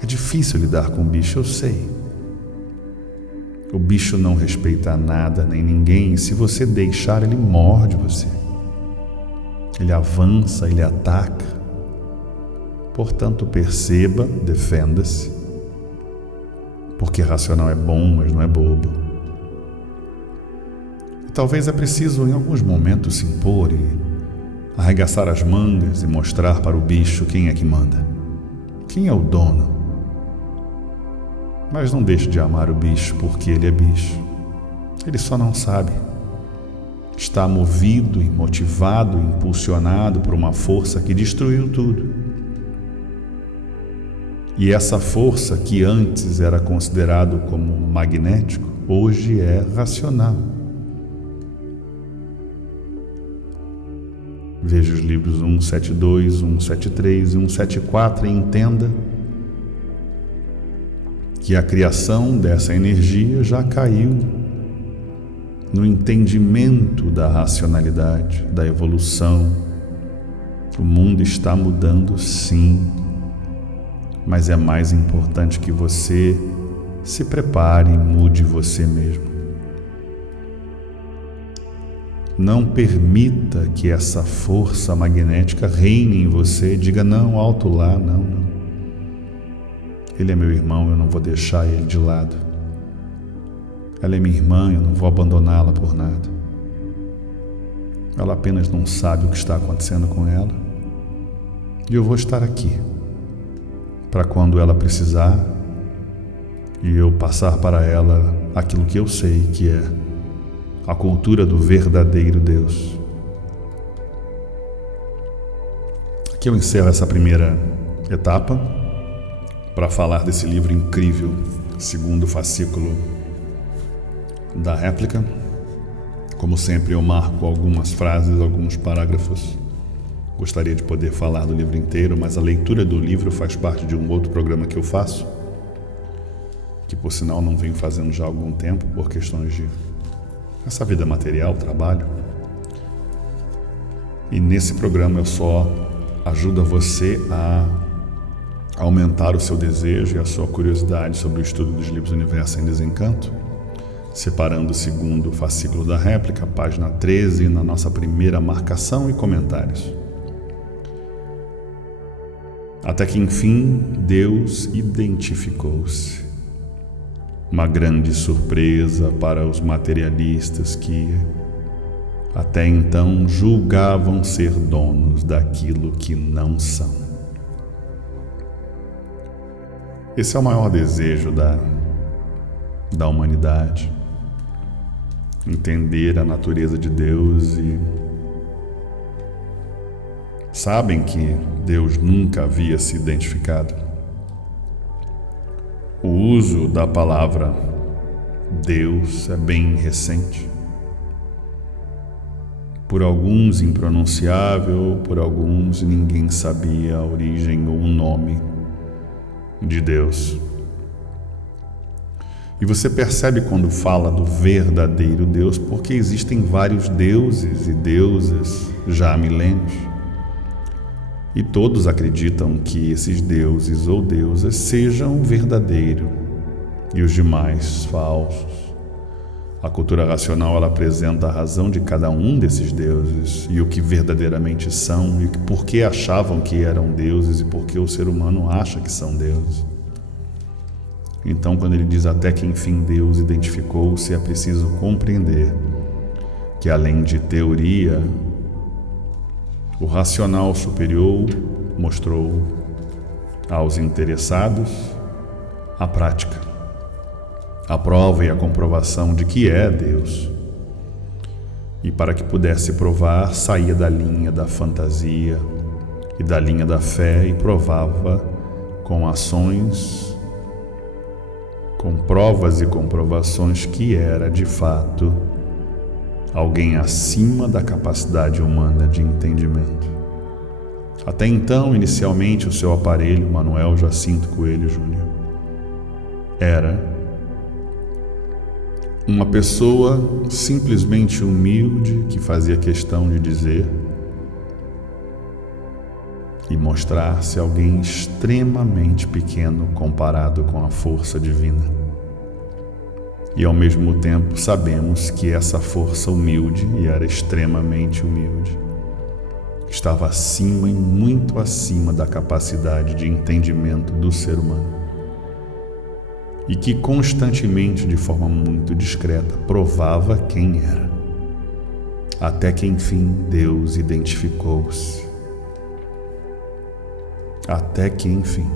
É difícil lidar com o bicho, eu sei. O bicho não respeita nada nem ninguém, e se você deixar, ele morde você. Ele avança, ele ataca. Portanto, perceba, defenda-se. Porque racional é bom, mas não é bobo. E talvez é preciso, em alguns momentos, se impor e arregaçar as mangas e mostrar para o bicho quem é que manda. Quem é o dono? Mas não deixe de amar o bicho porque ele é bicho. Ele só não sabe. Está movido e motivado, impulsionado por uma força que destruiu tudo. E essa força que antes era considerado como magnético, hoje é racional. Veja os livros 172, 173 e 174 e entenda que a criação dessa energia já caiu no entendimento da racionalidade, da evolução. O mundo está mudando, sim, mas é mais importante que você se prepare e mude você mesmo. Não permita que essa força magnética reine em você. Diga não, alto lá, não. Ele é meu irmão, eu não vou deixar ele de lado. Ela é minha irmã, eu não vou abandoná-la por nada. Ela apenas não sabe o que está acontecendo com ela. E eu vou estar aqui para quando ela precisar e eu passar para ela aquilo que eu sei que é a cultura do verdadeiro Deus. Aqui eu encerro essa primeira etapa para falar desse livro incrível, segundo fascículo da réplica. Como sempre, eu marco algumas frases, alguns parágrafos. Gostaria de poder falar do livro inteiro, mas a leitura do livro faz parte de um outro programa que eu faço, que por sinal não venho fazendo já há algum tempo, por questões de essa vida material, trabalho. E nesse programa eu só ajudo você a aumentar o seu desejo e a sua curiosidade sobre o estudo dos livros Universo em Desencanto, separando o segundo fascículo da réplica, página 13, na nossa primeira marcação e comentários. Até que enfim Deus identificou-se. Uma grande surpresa para os materialistas que até então julgavam ser donos daquilo que não são. Esse é o maior desejo da humanidade. Entender a natureza de Deus e sabem que Deus nunca havia se identificado. O uso da palavra Deus é bem recente. Por alguns impronunciável, por alguns ninguém sabia a origem ou o nome de Deus. E você percebe quando fala do verdadeiro Deus, porque existem vários deuses e deusas já há milênios. E todos acreditam que esses deuses ou deusas sejam verdadeiro e os demais falsos. A cultura racional ela apresenta a razão de cada um desses deuses e o que verdadeiramente são e por que achavam que eram deuses e por que o ser humano acha que são deuses. Então, quando ele diz até que enfim Deus identificou-se, é preciso compreender que além de teoria, o racional superior mostrou aos interessados a prática, a prova e a comprovação de que é Deus. E para que pudesse provar, saía da linha da fantasia e da linha da fé e provava com ações, com provas e comprovações que era, de fato, alguém acima da capacidade humana de entendimento. Até então, inicialmente, o seu aparelho, Manuel Jacinto Coelho Júnior, era uma pessoa simplesmente humilde que fazia questão de dizer e mostrar-se alguém extremamente pequeno comparado com a força divina. E ao mesmo tempo sabemos que essa força humilde, e era extremamente humilde, estava acima e muito acima da capacidade de entendimento do ser humano. E que constantemente, de forma muito discreta, provava quem era. Até que enfim Deus identificou-se. Até que enfim.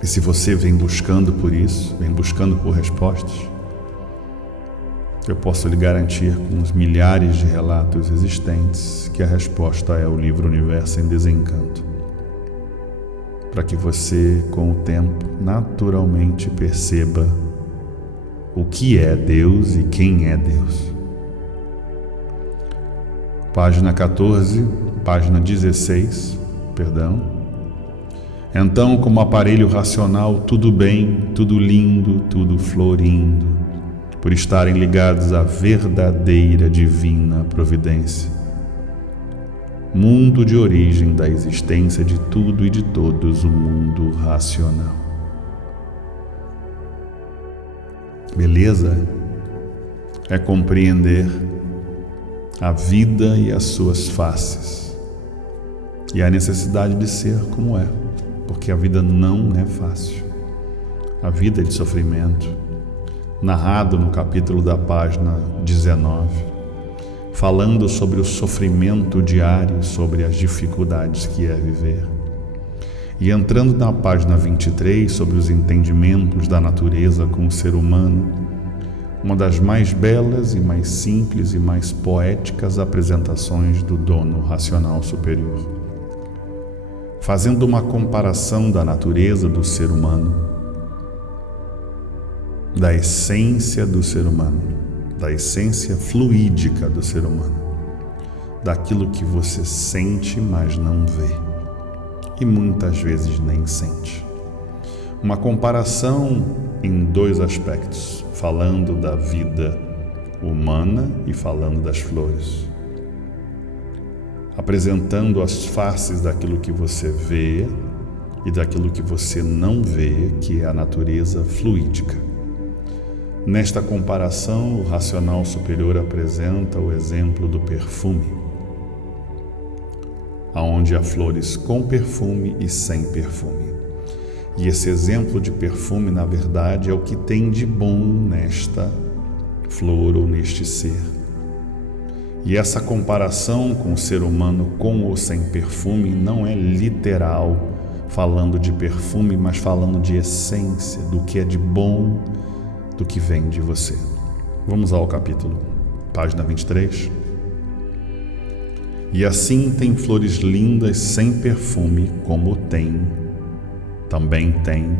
E se você vem buscando por isso, vem buscando por respostas, eu posso lhe garantir com os milhares de relatos existentes que a resposta é o livro Universo em Desencanto. Para que você, com o tempo, naturalmente perceba o que é Deus e quem é Deus. Página 16. Então, como aparelho racional, tudo bem, tudo lindo, tudo florindo, por estarem ligados à verdadeira divina providência. Mundo de origem da existência de tudo e de todos, o mundo racional. Beleza? É compreender a vida e as suas faces e a necessidade de ser como é, porque a vida não é fácil. A vida é de sofrimento, narrado no capítulo da página 19, falando sobre o sofrimento diário, sobre as dificuldades que é viver. E entrando na página 23, sobre os entendimentos da natureza com o ser humano, uma das mais belas e mais simples e mais poéticas apresentações do dono racional superior. Fazendo uma comparação da natureza do ser humano, da essência do ser humano, da essência fluídica do ser humano, daquilo que você sente, mas não vê, e muitas vezes nem sente. Uma comparação em dois aspectos, falando da vida humana e falando das flores, apresentando as faces daquilo que você vê e daquilo que você não vê, que é a natureza fluídica. Nesta comparação, o racional superior apresenta o exemplo do perfume, onde há flores com perfume e sem perfume. E esse exemplo de perfume, na verdade, é o que tem de bom nesta flor ou neste ser. E essa comparação com o ser humano com ou sem perfume não é literal, falando de perfume, mas falando de essência, do que é de bom, do que vem de você. Vamos ao capítulo, página 23. E assim tem flores lindas sem perfume, como também tem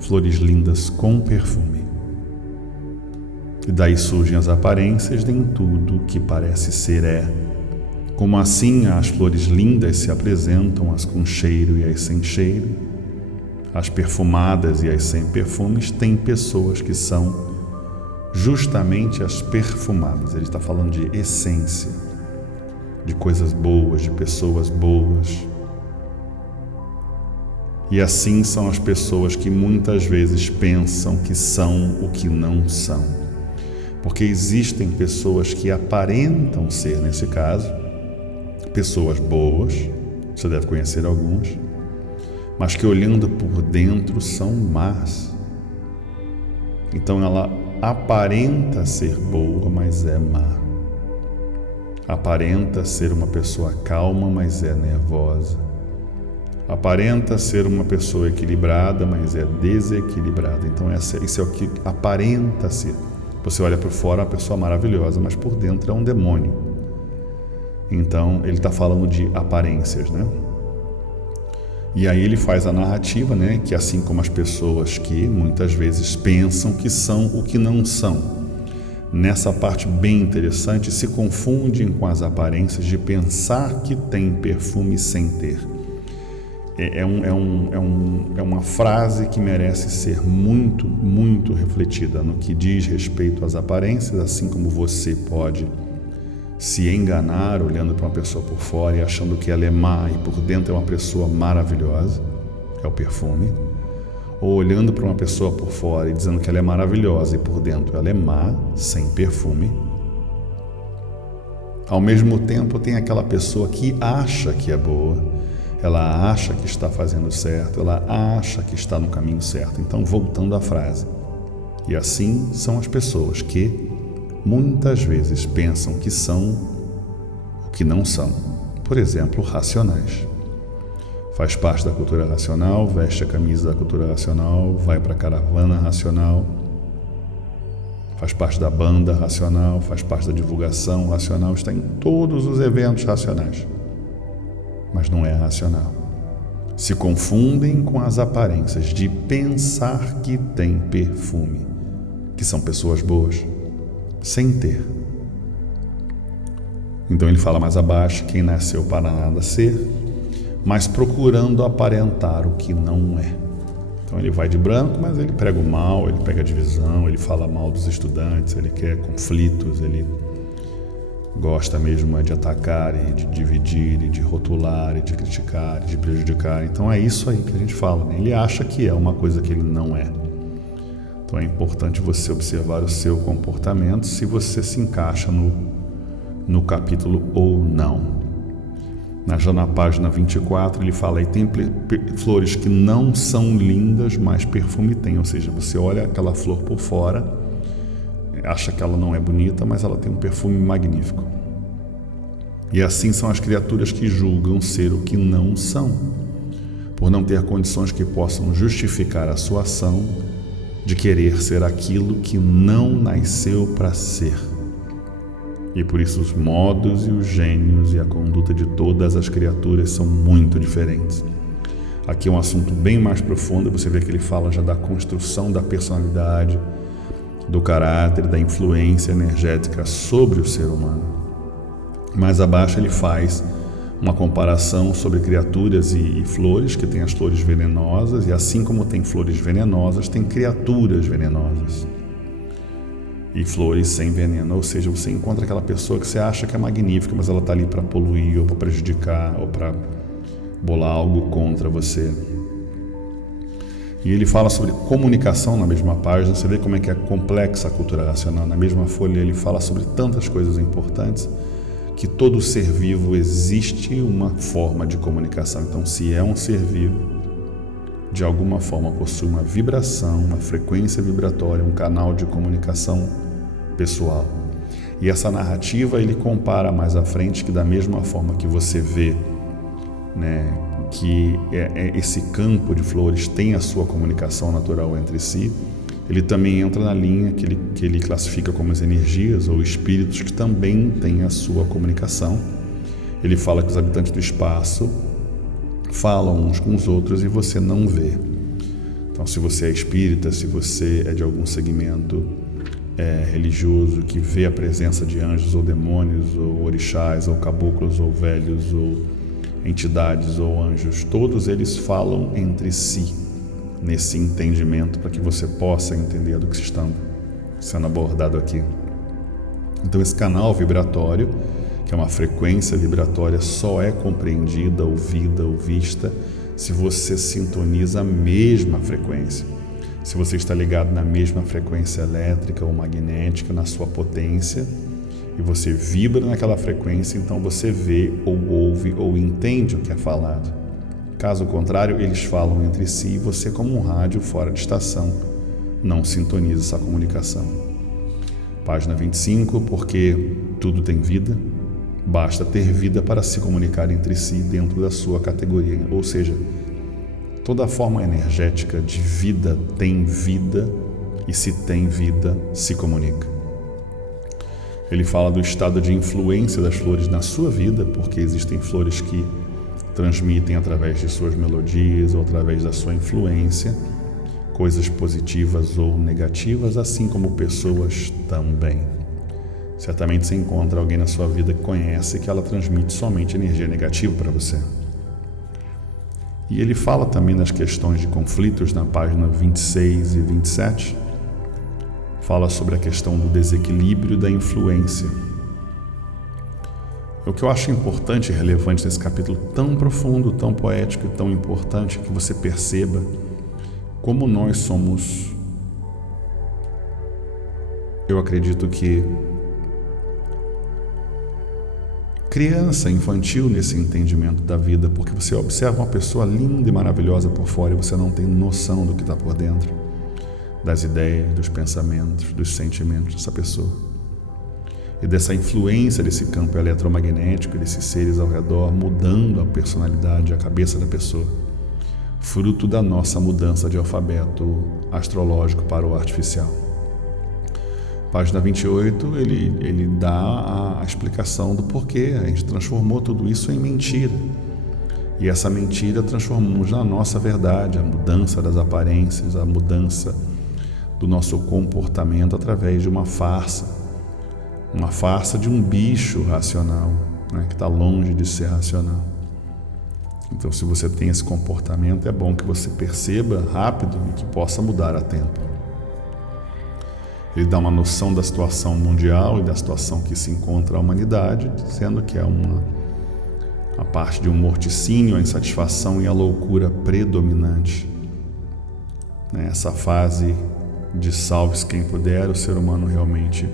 flores lindas com perfume. E daí surgem as aparências de em tudo que parece ser é. Como assim as flores lindas se apresentam, as com cheiro e as sem cheiro, as perfumadas e as sem perfumes, tem pessoas que são justamente as perfumadas. Ele está falando de essência, de coisas boas, de pessoas boas. E assim são as pessoas que muitas vezes pensam que são o que não são. Porque existem pessoas que aparentam ser, nesse caso, pessoas boas, você deve conhecer alguns, mas que olhando por dentro são más. Então ela aparenta ser boa, mas é má. Aparenta ser uma pessoa calma, mas é nervosa. Aparenta ser uma pessoa equilibrada, mas é desequilibrada. Então isso é o que aparenta ser. Você olha por fora, uma pessoa maravilhosa, mas por dentro é um demônio. Então ele está falando de aparências, né? E aí ele faz a narrativa, né? Que assim como as pessoas que muitas vezes pensam que são o que não são, nessa parte bem interessante, se confundem com as aparências de pensar que tem perfume sem ter. É uma frase que merece ser muito, muito refletida no que diz respeito às aparências, assim como você pode se enganar olhando para uma pessoa por fora e achando que ela é má e por dentro é uma pessoa maravilhosa, é o perfume, ou olhando para uma pessoa por fora e dizendo que ela é maravilhosa e por dentro ela é má, sem perfume. Ao mesmo tempo tem aquela pessoa que acha que é boa, ela acha que está fazendo certo, ela acha que está no caminho certo. Então, voltando à frase, e assim são as pessoas que muitas vezes pensam que são o que não são. Por exemplo, racionais. Faz parte da cultura racional, veste a camisa da cultura racional, vai para a caravana racional, faz parte da banda racional, faz parte da divulgação racional, está em todos os eventos racionais, mas não é racional. Se confundem com as aparências de pensar que tem perfume, que são pessoas boas, sem ter. Então ele fala mais abaixo, quem nasceu para nada ser, mas procurando aparentar o que não é. Então ele vai de branco, mas ele prega o mal, ele pega a divisão, ele fala mal dos estudantes, ele quer conflitos, ele gosta mesmo de atacar e de dividir, e de rotular, e de criticar, e de prejudicar. Então é isso aí que a gente fala, né? Ele acha que é uma coisa que ele não é. Então é importante você observar o seu comportamento, se você se encaixa no capítulo ou não. Já na página 24 ele fala, e tem flores que não são lindas, mas perfume tem. Ou seja, você olha aquela flor por fora, acha que ela não é bonita, mas ela tem um perfume magnífico. E assim são as criaturas que julgam ser o que não são, por não ter condições que possam justificar a sua ação de querer ser aquilo que não nasceu para ser. E por isso os modos e os gênios e a conduta de todas as criaturas são muito diferentes. Aqui é um assunto bem mais profundo, você vê que ele fala já da construção da personalidade, do caráter, da influência energética sobre o ser humano. Mais abaixo ele faz uma comparação sobre criaturas e flores, que tem as flores venenosas, e assim como tem flores venenosas, tem criaturas venenosas. E flores sem veneno, ou seja, você encontra aquela pessoa que você acha que é magnífica, mas ela está ali para poluir, ou para prejudicar, ou para bolar algo contra você. E ele fala sobre comunicação na mesma página, você vê como é que é complexa a cultura racional. Na mesma folha ele fala sobre tantas coisas importantes, que todo ser vivo existe uma forma de comunicação. Então, se é um ser vivo, de alguma forma possui uma vibração, uma frequência vibratória, um canal de comunicação pessoal. E essa narrativa ele compara mais à frente, que da mesma forma que você vê, né, que esse campo de flores tem a sua comunicação natural entre si, ele também entra na linha que ele classifica como as energias ou espíritos que também têm a sua comunicação. Ele fala que os habitantes do espaço falam uns com os outros e você não vê. Então, se você é espírita, se você é de algum segmento religioso que vê a presença de anjos ou demônios ou orixás ou caboclos ou velhos ou entidades ou anjos, todos eles falam entre si nesse entendimento para que você possa entender do que está sendo abordado aqui. Então, esse canal vibratório, que é uma frequência vibratória, só é compreendida, ouvida ou vista se você sintoniza a mesma frequência. Se você está ligado na mesma frequência elétrica ou magnética, na sua potência, e você vibra naquela frequência, então você vê ou ouve ou entende o que é falado. Caso contrário, eles falam entre si e você, como um rádio fora de estação, não sintoniza essa comunicação. Página 25, porque tudo tem vida, basta ter vida para se comunicar entre si dentro da sua categoria. Ou seja, toda forma energética de vida tem vida, e se tem vida, se comunica. Ele fala do estado de influência das flores na sua vida, porque existem flores que transmitem através de suas melodias ou através da sua influência coisas positivas ou negativas, assim como pessoas também. Certamente você encontra alguém na sua vida que conhece que ela transmite somente energia negativa para você. E ele fala também nas questões de conflitos na página 26 e 27. Fala sobre a questão do desequilíbrio da influência. O que eu acho importante e relevante nesse capítulo tão profundo, tão poético e tão importante é que você perceba como nós somos, eu acredito que, criança, infantil nesse entendimento da vida, porque você observa uma pessoa linda e maravilhosa por fora e você não tem noção do que está por dentro, das ideias, dos pensamentos, dos sentimentos dessa pessoa. E dessa influência desse campo eletromagnético, desses seres ao redor, mudando a personalidade, a cabeça da pessoa, fruto da nossa mudança de alfabeto astrológico para o artificial. Página 28, ele dá a explicação do porquê a gente transformou tudo isso em mentira. E essa mentira transformamos na nossa verdade, a mudança das aparências, a mudança do nosso comportamento através de uma farsa de um bicho racional, né, que está longe de ser racional. Então, se você tem esse comportamento, é bom que você perceba rápido e que possa mudar a tempo. Ele dá uma noção da situação mundial e da situação que se encontra a humanidade, dizendo que é a parte de um morticínio, a insatisfação e a loucura predominante. Nessa fase de salve-se quem puder, o ser humano realmente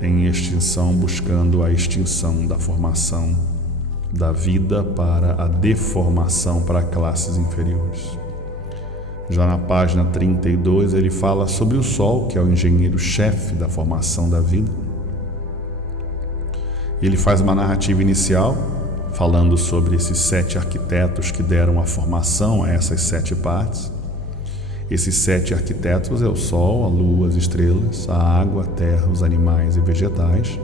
em extinção, buscando a extinção da formação da vida para a deformação para classes inferiores. Já na página 32, ele fala sobre o Sol, que é o engenheiro-chefe da formação da vida. Ele faz uma narrativa inicial, falando sobre esses 7 arquitetos que deram a formação a essas 7 partes. Esses 7 arquitetos é o Sol, a Lua, as estrelas, a água, a terra, os animais e vegetais,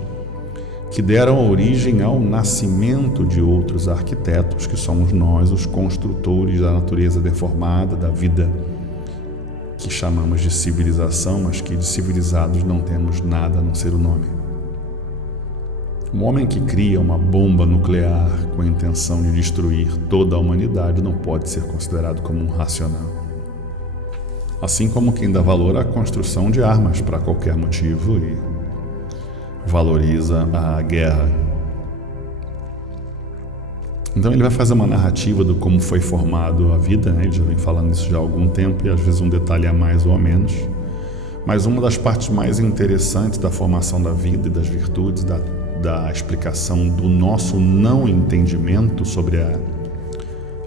que deram origem ao nascimento de outros arquitetos, que somos nós, os construtores da natureza deformada, da vida que chamamos de civilização, mas que de civilizados não temos nada a não ser o nome. Um homem que cria uma bomba nuclear com a intenção de destruir toda a humanidade não pode ser considerado como um racional. Assim como quem dá valor à construção de armas para qualquer motivo e valoriza a guerra. Então ele vai fazer uma narrativa do como foi formado a vida, né? Ele já vem falando isso já há algum tempo e às vezes um detalhe a mais ou a menos. Mas uma das partes mais interessantes da formação da vida e das virtudes, da explicação do nosso não entendimento sobre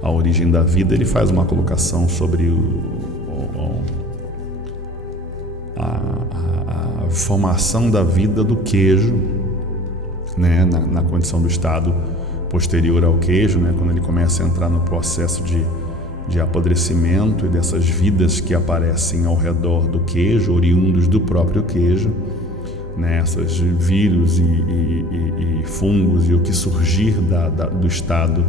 a origem da vida, ele faz uma colocação sobre a formação da vida do queijo, né, na condição do estado posterior ao queijo, né, quando ele começa a entrar no processo de apodrecimento e dessas vidas que aparecem ao redor do queijo, oriundos do próprio queijo, né, esses vírus e fungos e o que surgir do estado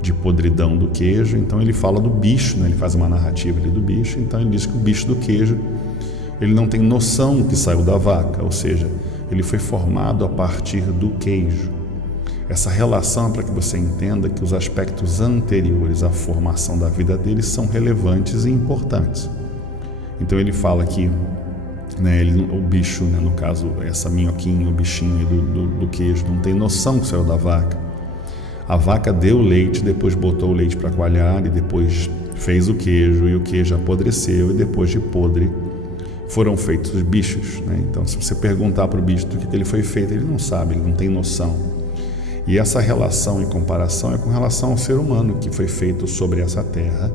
de podridão do queijo. Então ele fala do bicho, né, ele faz uma narrativa ali do bicho. Então ele diz que o bicho do queijo, ele não tem noção que saiu da vaca, ou seja, ele foi formado a partir do queijo. Essa relação é para que você entenda que os aspectos anteriores à formação da vida dele são relevantes e importantes. Então ele fala que, né, o bicho, né, no caso essa minhoquinha, o bichinho do queijo, não tem noção que saiu da vaca. A vaca deu leite, depois botou o leite para coalhar e depois fez o queijo, e o queijo apodreceu, e depois de podre foram feitos os bichos, né? Então, se você perguntar para o bicho do que ele foi feito, ele não sabe, ele não tem noção. E essa relação e comparação é com relação ao ser humano, que foi feito sobre essa terra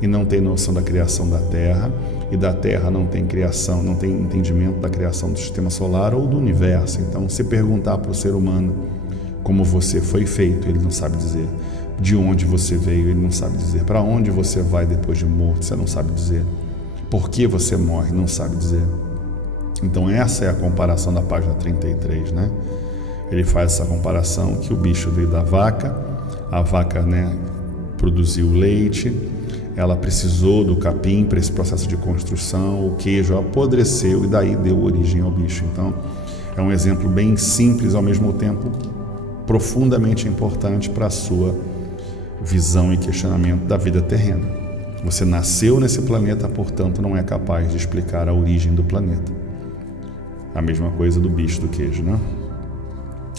e não tem noção da criação da terra, e da terra não tem criação, não tem entendimento da criação do sistema solar ou do universo. Então, se perguntar para o ser humano como você foi feito, ele não sabe dizer. De onde você veio, ele não sabe dizer. Para onde você vai depois de morto, você não sabe dizer. Por que você morre, não sabe dizer. Então essa é a comparação da página 33, né? Ele faz essa comparação que o bicho veio da vaca, a vaca, né, produziu leite, ela precisou do capim para esse processo de construção, o queijo apodreceu e daí deu origem ao bicho. Então é um exemplo bem simples, ao mesmo tempo profundamente importante para a sua visão e questionamento da vida terrena. Você nasceu nesse planeta, portanto não é capaz de explicar a origem do planeta. A mesma coisa do bicho do queijo, né?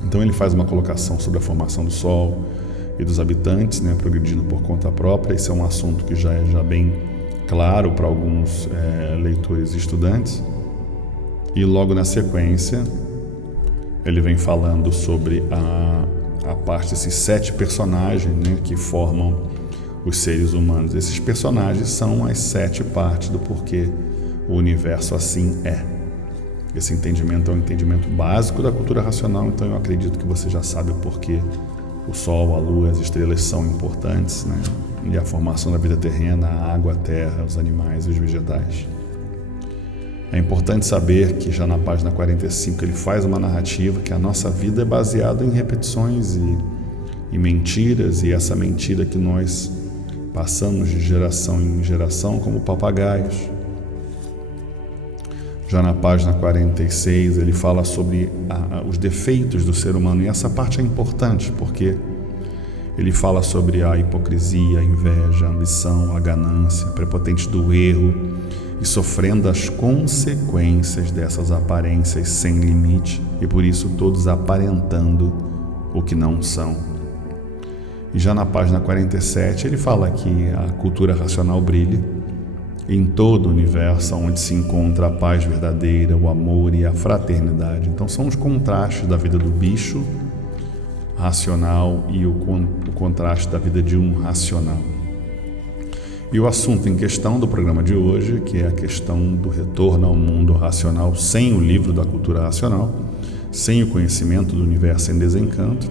Então ele faz uma colocação sobre a formação do Sol e dos habitantes, né, progredindo por conta própria. Esse é um assunto que já é bem claro para alguns leitores e estudantes. E logo na sequência ele vem falando sobre a parte desses 7 personagens, né, que formam os seres humanos. Esses personagens são as 7 partes do porquê o universo assim é. Esse entendimento é um entendimento básico da cultura racional, então eu acredito que você já sabe o porquê o Sol, a Lua, as estrelas são importantes, né? E a formação da vida terrena, a água, a terra, os animais e os vegetais. É importante saber que já na página 45 ele faz uma narrativa que a nossa vida é baseada em repetições e mentiras, e essa mentira que nós passamos de geração em geração como papagaios. Já na página 46 ele fala sobre os defeitos do ser humano, e essa parte é importante porque ele fala sobre a hipocrisia, a inveja, a ambição, a ganância, a prepotência do erro, e sofrendo as consequências dessas aparências sem limite, e por isso todos aparentando o que não são. E já na página 47 ele fala que a cultura racional brilha em todo o universo, onde se encontra a paz verdadeira, o amor e a fraternidade. Então são os contrastes da vida do bicho racional e o contraste da vida de um racional. E o assunto em questão do programa de hoje, que é a questão do retorno ao mundo racional sem o livro da cultura racional, sem o conhecimento do universo em desencanto.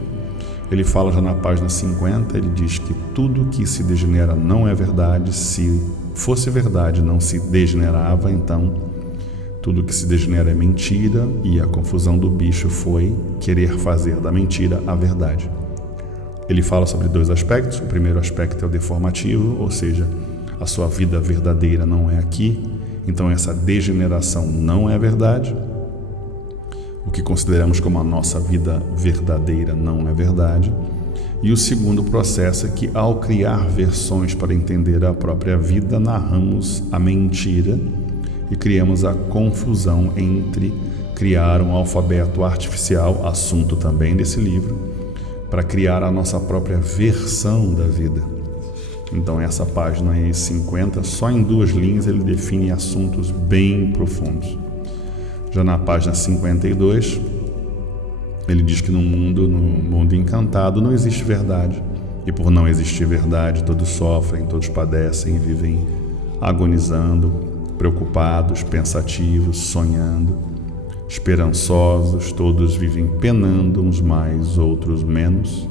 Ele fala já na página 50, ele diz que tudo que se degenera não é verdade. Se fosse verdade, não se degenerava, então tudo que se degenera é mentira, e a confusão do bicho foi querer fazer da mentira a verdade. Ele fala sobre 2 aspectos. O primeiro aspecto é o deformativo, ou seja, a sua vida verdadeira não é aqui, então essa degeneração não é verdade. O que consideramos como a nossa vida verdadeira não é verdade. E o segundo processo é que, ao criar versões para entender a própria vida, narramos a mentira e criamos a confusão entre criar um alfabeto artificial, assunto também desse livro, para criar a nossa própria versão da vida. Então essa página aí 50, só em 2 linhas ele define assuntos bem profundos. Já na página 52, ele diz que no mundo encantado não existe verdade, e por não existir verdade, todos sofrem, todos padecem, vivem agonizando, preocupados, pensativos, sonhando, esperançosos, todos vivem penando, uns mais, outros menos,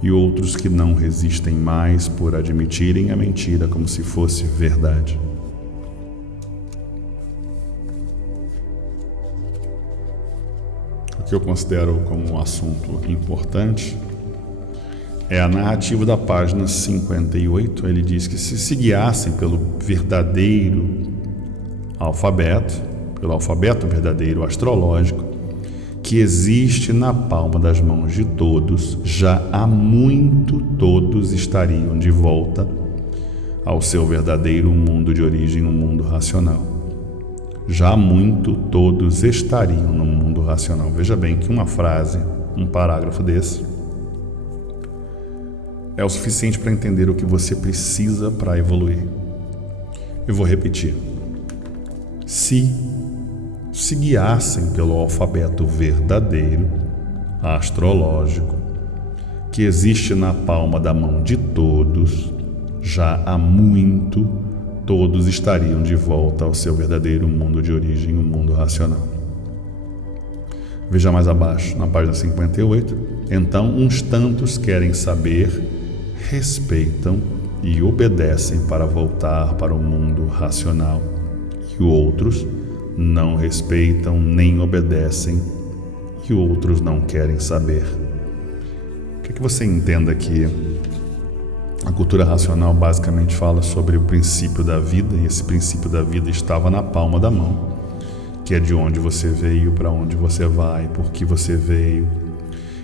e outros que não resistem mais por admitirem a mentira como se fosse verdade. O que eu considero como um assunto importante é a narrativa da página 58. Ele diz que se guiassem pelo verdadeiro alfabeto, pelo alfabeto verdadeiro astrológico, que existe na palma das mãos de todos, já há muito todos estariam de volta ao seu verdadeiro mundo de origem, um mundo racional. Já há muito todos estariam no mundo racional. Veja bem que uma frase, um parágrafo desse, é o suficiente para entender o que você precisa para evoluir. Eu vou repetir. Se guiassem pelo alfabeto verdadeiro, astrológico, que existe na palma da mão de todos, já há muito todos estariam de volta ao seu verdadeiro mundo de origem, o mundo racional. Veja mais abaixo, na página 58. Então, uns tantos querem saber, respeitam e obedecem para voltar para o mundo racional, e outros não respeitam nem obedecem, e outros não querem saber. O que você entenda aqui? A cultura racional basicamente fala sobre o princípio da vida, e esse princípio da vida estava na palma da mão, que é de onde você veio, para onde você vai, por que você veio.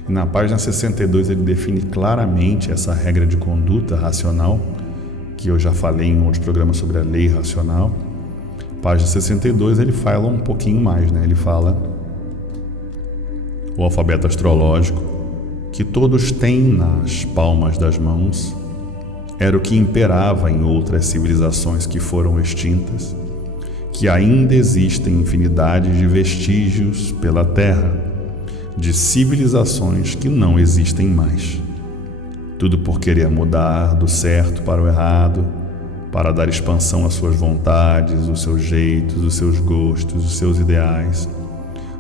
E na página 62 ele define claramente essa regra de conduta racional, que eu já falei em outros programas sobre a lei racional. Página 62 ele fala um pouquinho mais, né? Ele fala O alfabeto astrológico, que todos têm nas palmas das mãos, era o que imperava em outras civilizações que foram extintas, que ainda existem infinidade de vestígios pela Terra, de civilizações que não existem mais. Tudo por querer mudar do certo para o errado, para dar expansão às suas vontades, os seus jeitos, os seus gostos, os seus ideais,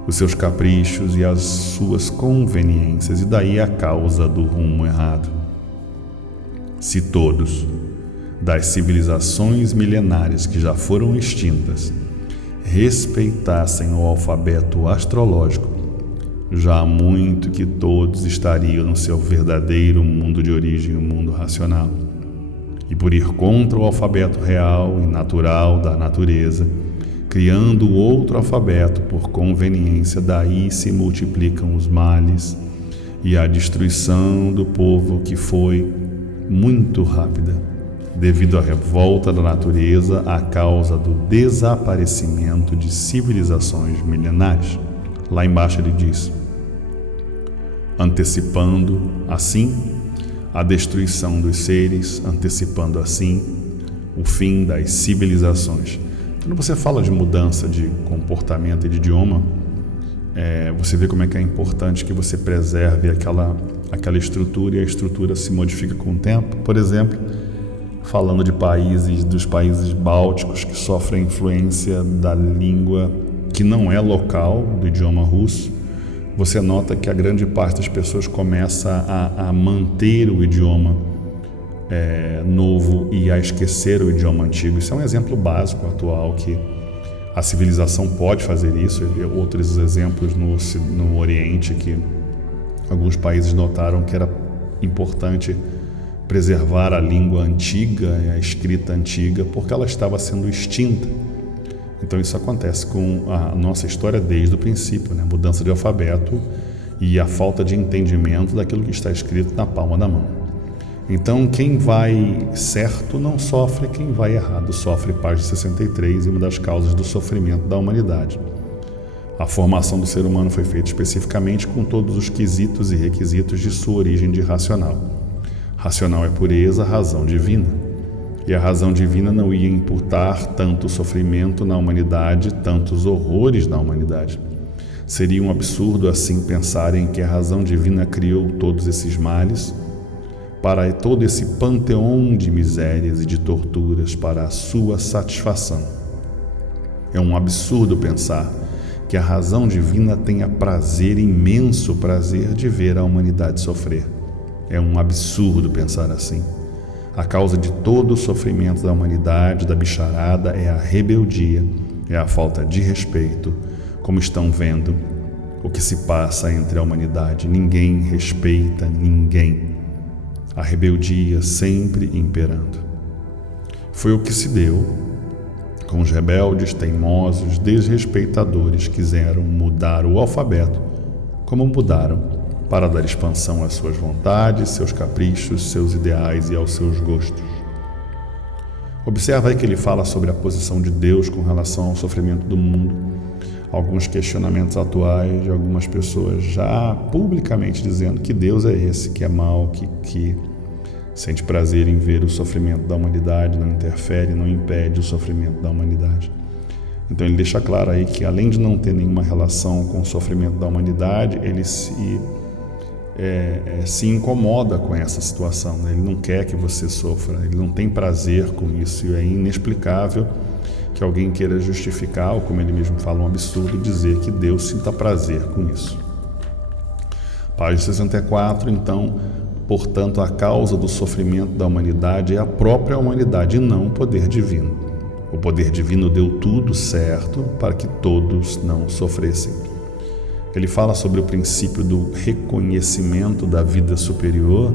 os seus caprichos e as suas conveniências, e daí a causa do rumo errado. Se todos, das civilizações milenares que já foram extintas, respeitassem o alfabeto astrológico, já há muito que todos estariam no seu verdadeiro mundo de origem, o mundo racional. E por ir contra o alfabeto real e natural da natureza, criando outro alfabeto por conveniência, daí se multiplicam os males e a destruição do povo, que foi muito rápida, devido à revolta da natureza a causa do desaparecimento de civilizações milenares. Lá embaixo ele diz: antecipando assim a destruição dos seres, antecipando assim o fim das civilizações. Quando você fala de mudança de comportamento e de idioma, você vê como é que é importante que você preserve aquela estrutura, e a estrutura se modifica com o tempo. Por exemplo, falando de dos países bálticos que sofrem influência da língua que não é local, do idioma russo, você nota que a grande parte das pessoas começa a manter o idioma novo e a esquecer o idioma antigo. Isso é um exemplo básico atual, que a civilização pode fazer isso. Outros exemplos no Oriente, que alguns países notaram que era importante preservar a língua antiga, a escrita antiga, porque ela estava sendo extinta. Então isso acontece com a nossa história desde o princípio, né? Mudança de alfabeto e a falta de entendimento daquilo que está escrito na palma da mão. Então quem vai certo não sofre, quem vai errado sofre. Página 63, e uma das causas do sofrimento da humanidade. A formação do ser humano foi feita especificamente com todos os quesitos e requisitos de sua origem de racional. Racional é pureza, razão divina. E a razão divina não ia imputar tanto sofrimento na humanidade, tantos horrores na humanidade. Seria um absurdo assim pensarem que a razão divina criou todos esses males para todo esse panteão de misérias e de torturas para a sua satisfação. É um absurdo pensar que a razão divina tenha prazer, imenso prazer, de ver a humanidade sofrer. É um absurdo pensar assim. A causa de todo o sofrimento da humanidade, da bicharada, é a rebeldia, é a falta de respeito. Como estão vendo o que se passa entre a humanidade, ninguém respeita ninguém. A rebeldia sempre imperando. Foi o que se deu com os rebeldes, teimosos, desrespeitadores que quiseram mudar o alfabeto, como mudaram, para dar expansão às suas vontades, seus caprichos, seus ideais e aos seus gostos. Observa aí que ele fala sobre a posição de Deus com relação ao sofrimento do mundo. Alguns questionamentos atuais de algumas pessoas já publicamente dizendo que Deus é esse, que é mau, que sente prazer em ver o sofrimento da humanidade, não interfere, não impede o sofrimento da humanidade. Então ele deixa claro aí que, além de não ter nenhuma relação com o sofrimento da humanidade, ele se incomoda com essa situação, né? Ele não quer que você sofra, ele não tem prazer com isso, e é inexplicável que alguém queira justificar, ou como ele mesmo fala, um absurdo, dizer que Deus sinta prazer com isso. Página 64, então, portanto, a causa do sofrimento da humanidade é a própria humanidade e não o poder divino. O poder divino deu tudo certo para que todos não sofressem. Ele fala sobre o princípio do reconhecimento da vida superior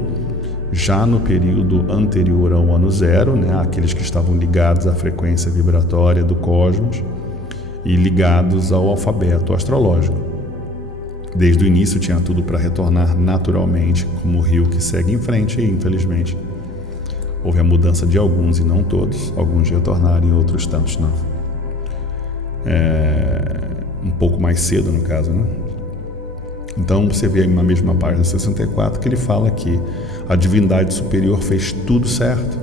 já no período anterior ao ano zero, né? Aqueles que estavam ligados à frequência vibratória do cosmos e ligados ao alfabeto astrológico. Desde o início tinha tudo para retornar naturalmente, como o rio que segue em frente, e infelizmente houve a mudança de alguns e não todos. Alguns retornaram e outros tantos não. Um pouco mais cedo, no caso, né? Então você vê na mesma página 64 que ele fala que a divindade superior fez tudo certo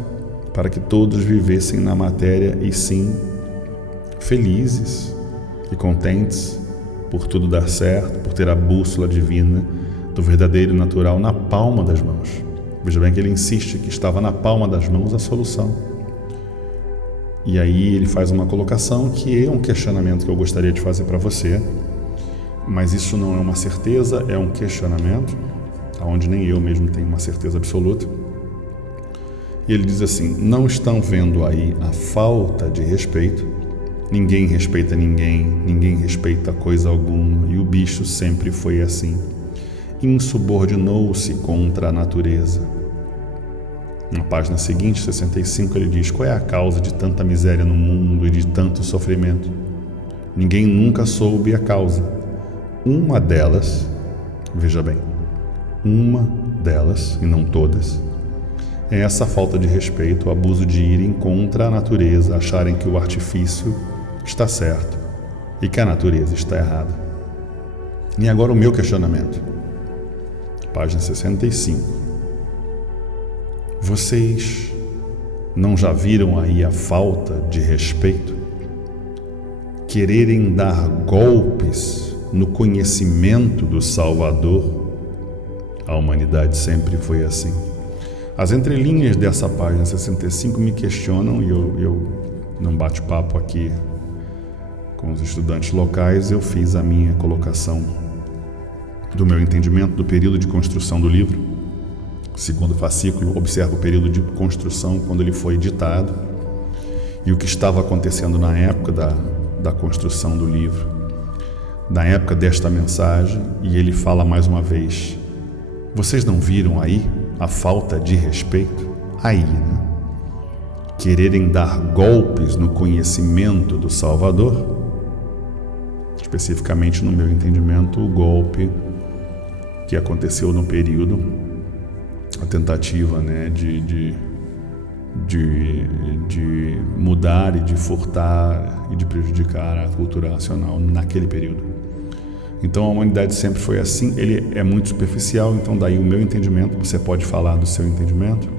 para que todos vivessem na matéria e sim felizes e contentes por tudo dar certo, por ter a bússola divina do verdadeiro natural na palma das mãos. Veja bem que ele insiste que estava na palma das mãos a solução. E aí ele faz uma colocação que é um questionamento que eu gostaria de fazer para você, mas isso não é uma certeza, é um questionamento, onde nem eu mesmo tenho uma certeza absoluta. E ele diz assim: não estão vendo aí a falta de respeito? Ninguém respeita ninguém, ninguém respeita coisa alguma, e o bicho sempre foi assim. Insubordinou-se contra a natureza. Na página seguinte, 65, ele diz: qual é a causa de tanta miséria no mundo e de tanto sofrimento? Ninguém nunca soube a causa. Uma delas, veja bem, uma delas, e não todas, é essa falta de respeito, o abuso de irem contra a natureza, acharem que o artifício está certo e que a natureza está errada. E agora o meu questionamento. Página 65. Vocês não já viram aí a falta de respeito? Quererem dar golpes no conhecimento do Salvador? A humanidade sempre foi assim. As entrelinhas dessa página 65 me questionam, e eu num bate-papo aqui com os estudantes locais, eu fiz a minha colocação do meu entendimento do período de construção do livro. Segundo fascículo, observa o período de construção quando ele foi ditado e o que estava acontecendo na época da construção do livro, na época desta mensagem, e ele fala mais uma vez: vocês não viram aí a falta de respeito? Aí, né? Quererem dar golpes no conhecimento do Salvador? Especificamente, no meu entendimento, o golpe que aconteceu no período, a tentativa, né, de mudar e de furtar e de prejudicar a cultura racional naquele período. Então a humanidade sempre foi assim. Ele é muito superficial, então daí o meu entendimento. Você pode falar do seu entendimento.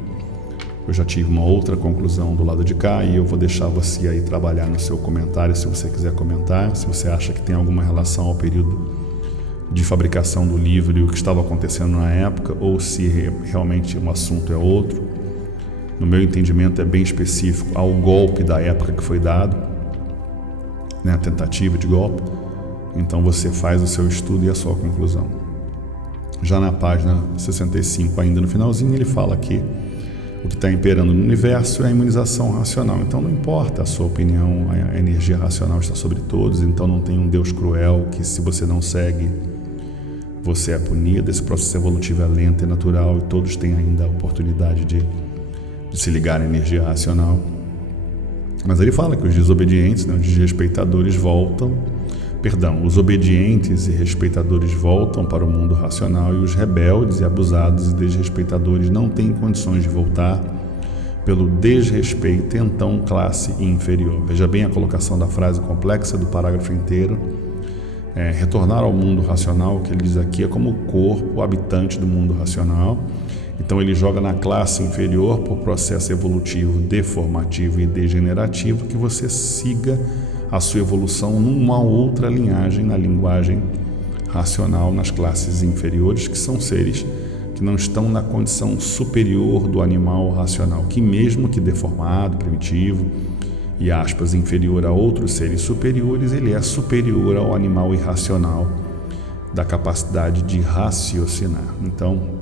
Eu já tive uma outra conclusão do lado de cá e eu vou deixar você aí trabalhar no seu comentário, se você quiser comentar, se você acha que tem alguma relação ao período de fabricação do livro e o que estava acontecendo na época, ou se realmente um assunto é outro. No meu entendimento é bem específico ao golpe da época que foi dado, né, a tentativa de golpe. Então você faz o seu estudo e a sua conclusão. Já na página 65, ainda no finalzinho, ele fala que o que está imperando no universo é a imunização racional. Então não importa a sua opinião, a energia racional está sobre todos, então não tem um Deus cruel que, se você não segue, você é punido. Esse processo evolutivo é lento e natural e todos têm ainda a oportunidade de se ligar à energia racional. Mas ele fala que os desobedientes, né, os desrespeitadores os obedientes e respeitadores voltam para o mundo racional, e os rebeldes e abusados e desrespeitadores não têm condições de voltar pelo desrespeito, então classe inferior. Veja bem a colocação da frase complexa do parágrafo inteiro. Retornar ao mundo racional, o que ele diz aqui, é como o corpo habitante do mundo racional. Então ele joga na classe inferior por processo evolutivo, deformativo e degenerativo, que você siga a sua evolução numa outra linhagem, na linguagem racional, nas classes inferiores, que são seres que não estão na condição superior do animal racional, que mesmo que deformado, primitivo e aspas, inferior a outros seres superiores, ele é superior ao animal irracional da capacidade de raciocinar. Então,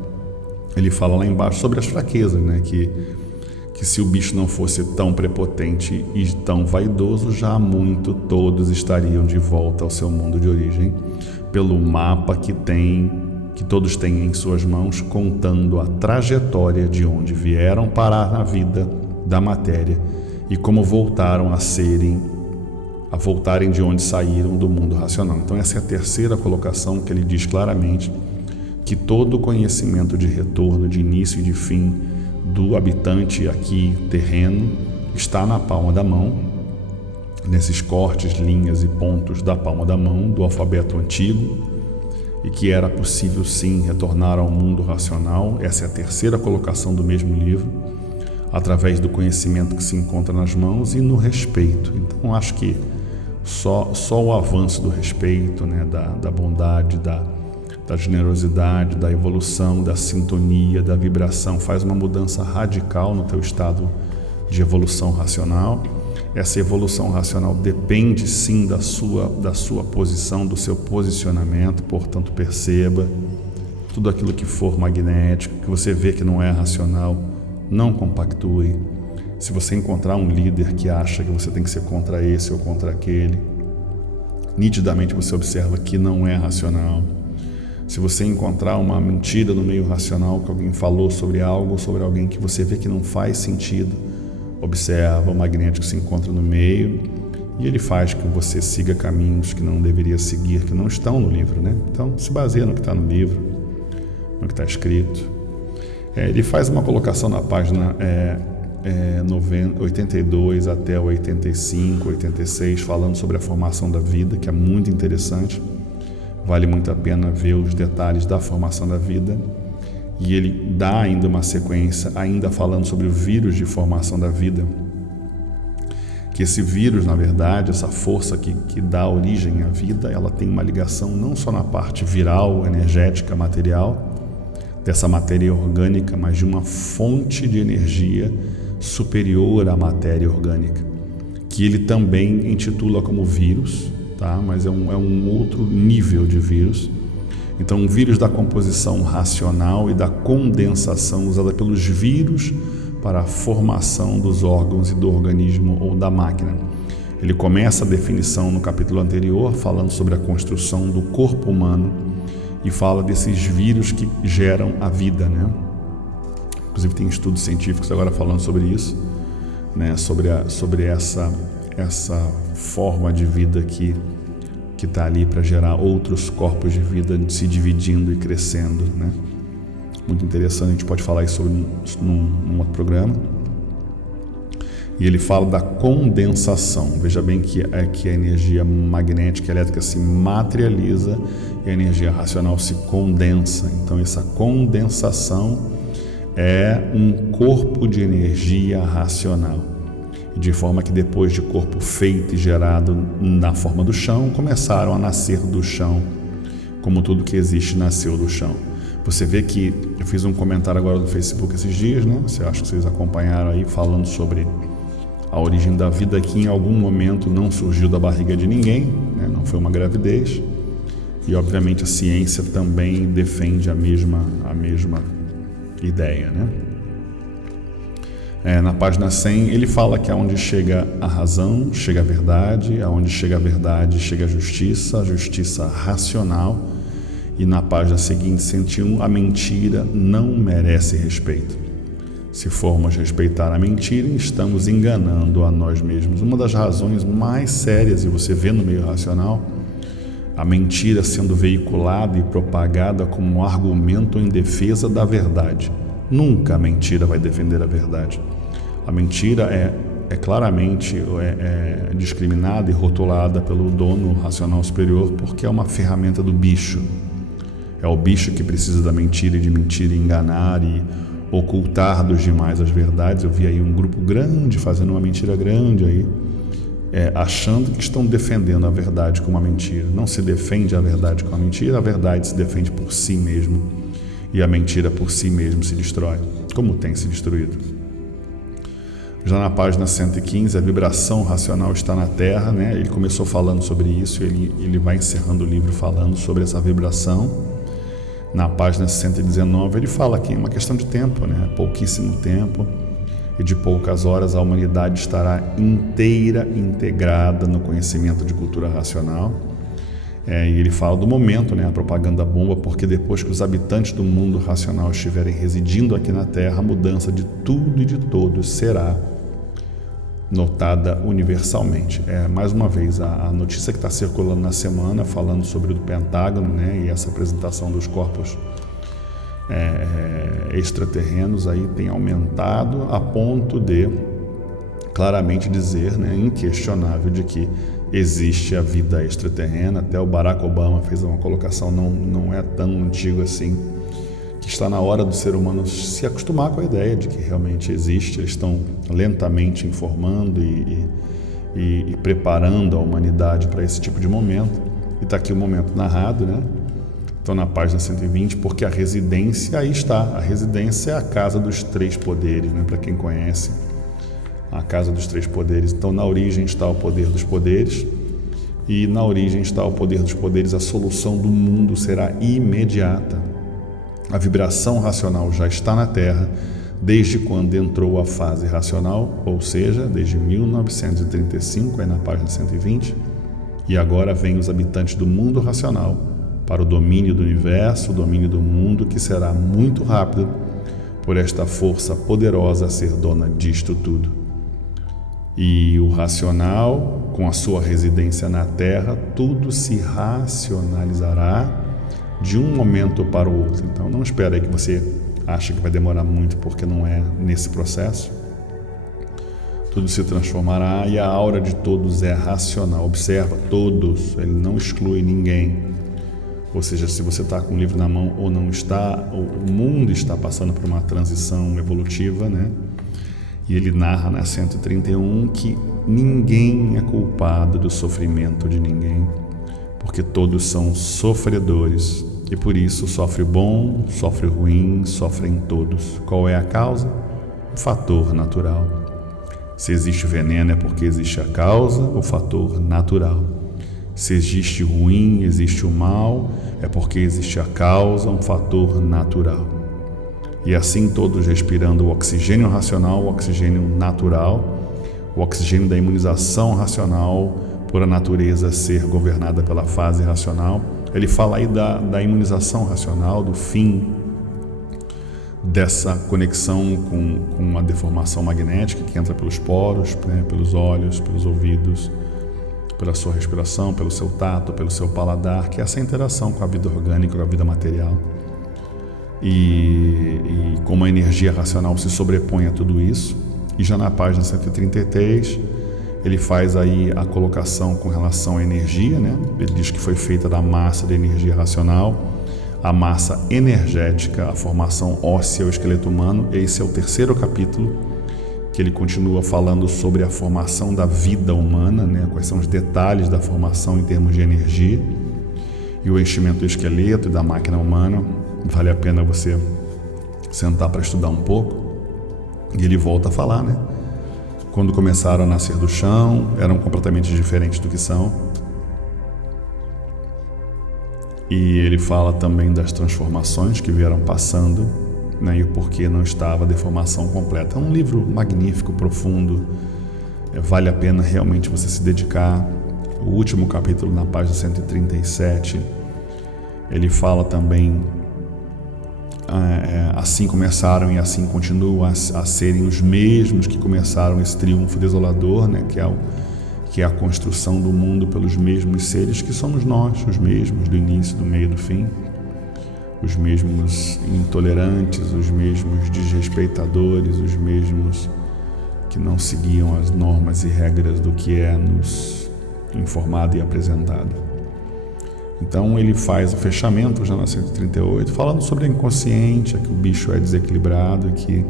ele fala lá embaixo sobre as fraquezas, né? Que se o bicho não fosse tão prepotente e tão vaidoso, já há muito todos estariam de volta ao seu mundo de origem, pelo mapa que todos têm em suas mãos, contando a trajetória de onde vieram parar na vida da matéria e como voltaram a voltarem de onde saíram do mundo racional. Então essa é a terceira colocação, que ele diz claramente que todo o conhecimento de retorno, de início e de fim do habitante aqui terreno está na palma da mão, nesses cortes, linhas e pontos da palma da mão do alfabeto antigo, e que era possível sim retornar ao mundo racional. Essa é a terceira colocação do mesmo livro, através do conhecimento que se encontra nas mãos e no respeito. Então acho que só o avanço do respeito, né, da bondade, da generosidade, da evolução, da sintonia, da vibração, faz uma mudança radical no teu estado de evolução racional. Essa evolução racional depende sim da sua posição, do seu posicionamento, portanto perceba tudo aquilo que for magnético, que você vê que não é racional, não compactue. Se você encontrar um líder que acha que você tem que ser contra esse ou contra aquele, nitidamente você observa que não é racional. Se você encontrar uma mentira no meio racional, que alguém falou sobre algo ou sobre alguém que você vê que não faz sentido, observa, o magnético se encontra no meio e ele faz com que você siga caminhos que não deveria seguir, que não estão no livro, né? Então, se baseia no que está no livro, no que está escrito. Ele faz uma colocação na página 82 até 85, 86, falando sobre a formação da vida, que é muito interessante. Vale muito a pena ver os detalhes da formação da vida. E ele dá ainda uma sequência, ainda falando sobre o vírus de formação da vida, que esse vírus, na verdade, essa força que dá origem à vida, ela tem uma ligação não só na parte viral, energética, material, dessa matéria orgânica, mas de uma fonte de energia superior à matéria orgânica, que ele também intitula como vírus, tá? Mas é um outro nível de vírus. Então, um vírus da composição racional e da condensação usada pelos vírus para a formação dos órgãos e do organismo ou da máquina. Ele começa a definição no capítulo anterior, falando sobre a construção do corpo humano e fala desses vírus que geram a vida, né? Inclusive tem estudos científicos agora falando sobre isso, né? Sobre essa forma de vida que está ali para gerar outros corpos de vida se dividindo e crescendo, né? Muito interessante, a gente pode falar isso num outro programa. E ele fala da condensação. Veja bem que a energia magnética e elétrica se materializa e a energia racional se condensa. Então essa condensação é um corpo de energia racional. De forma que depois de corpo feito e gerado na forma do chão, começaram a nascer do chão, como tudo que existe nasceu do chão. Você vê que eu fiz um comentário agora no Facebook esses dias, né? Você acha que vocês acompanharam aí, falando sobre a origem da vida que em algum momento não surgiu da barriga de ninguém, né? Não foi uma gravidez. E obviamente a ciência também defende a mesma ideia, né? Na página 100, ele fala que aonde chega a razão, chega a verdade, aonde chega a verdade, chega a justiça racional. E na página seguinte, 101, a mentira não merece respeito. Se formos respeitar a mentira, estamos enganando a nós mesmos. Uma das razões mais sérias, e você vê no meio racional, a mentira sendo veiculada e propagada como um argumento em defesa da verdade. Nunca a mentira vai defender a verdade. A mentira é claramente discriminada e rotulada pelo dono racional superior porque é uma ferramenta do bicho. É o bicho que precisa da mentira e de mentir e enganar e ocultar dos demais as verdades. Eu vi aí um grupo grande fazendo uma mentira grande aí, achando que estão defendendo a verdade com uma mentira. Não se defende a verdade com a mentira, a verdade se defende por si mesmo. E a mentira por si mesmo se destrói, como tem se destruído. Já na página 115, a vibração racional está na Terra, né? Ele começou falando sobre isso, ele vai encerrando o livro falando sobre essa vibração. Na página 119, ele fala que é uma questão de tempo, né? Pouquíssimo tempo, e de poucas horas a humanidade estará integrada no conhecimento de cultura racional. E ele fala do momento, né, a propaganda bomba, porque depois que os habitantes do mundo racional estiverem residindo aqui na Terra, a mudança de tudo e de todos será notada universalmente. Mais uma vez, a notícia que está circulando na semana, falando sobre o Pentágono, né, e essa apresentação dos corpos extraterrenos aí tem aumentado a ponto de claramente dizer, né, inquestionável, de que existe a vida extraterrena. Até o Barack Obama fez uma colocação, não é tão antigo assim, que está na hora do ser humano se acostumar com a ideia de que realmente existe. Eles estão lentamente informando e preparando a humanidade para esse tipo de momento. E está aqui o momento narrado, né? Então, na página 120, porque a residência, aí está. A residência é a casa dos três poderes, né? Para quem conhece, a casa dos três poderes. Então, na origem está o poder dos poderes, e na origem está o poder dos poderes. A solução do mundo será imediata. A vibração racional já está na Terra desde quando entrou a fase racional, ou seja, desde 1935, é na página 120, e agora vem os habitantes do mundo racional para o domínio do universo, o domínio do mundo, que será muito rápido por esta força poderosa a ser dona disto tudo. E o racional, com a sua residência na Terra, tudo se racionalizará de um momento para o outro. Então não espere aí que você ache que vai demorar muito, porque não é nesse processo. Tudo se transformará e a aura de todos é racional. Observa, todos, ele não exclui ninguém. Ou seja, se você está com o livro na mão ou não está, o mundo está passando por uma transição evolutiva, né? E ele narra na 131 que ninguém é culpado do sofrimento de ninguém, porque todos são sofredores, e por isso sofre o bom, sofre o ruim, sofrem todos. Qual é a causa? O fator natural. Se existe veneno é porque existe a causa, o fator natural. Se existe o ruim, existe o mal, é porque existe a causa, um fator natural. E assim todos respirando o oxigênio racional, o oxigênio natural, o oxigênio da imunização racional, por a natureza ser governada pela fase racional. Ele fala aí da imunização racional, do fim dessa conexão com a deformação magnética que entra pelos poros, né, pelos olhos, pelos ouvidos, pela sua respiração, pelo seu tato, pelo seu paladar, que é essa interação com a vida orgânica, com a vida material. E como a energia racional se sobrepõe a tudo isso. E já na página 133, ele faz aí a colocação com relação à energia, né? Ele diz que foi feita da massa da energia racional, a massa energética, a formação óssea, o esqueleto humano. Esse é o terceiro capítulo, que ele continua falando sobre a formação da vida humana, né? Quais são os detalhes da formação em termos de energia e o enchimento do esqueleto e da máquina humana. Vale a pena você sentar para estudar um pouco. E ele volta a falar, né? Quando começaram a nascer do chão, eram completamente diferentes do que são. E ele fala também das transformações que vieram passando, né, e o porquê não estava a deformação completa. É um livro magnífico, profundo, vale a pena realmente você se dedicar. O último capítulo, na página 137, ele fala também, assim começaram e assim continuam a serem os mesmos que começaram esse triunfo desolador, né, que é a construção do mundo pelos mesmos seres que somos nós, os mesmos do início, do meio e do fim. Os mesmos intolerantes, os mesmos desrespeitadores, os mesmos que não seguiam as normas e regras do que é nos informado e apresentado. Então ele faz o fechamento já na 138, falando sobre a inconsciente, que o bicho é desequilibrado, que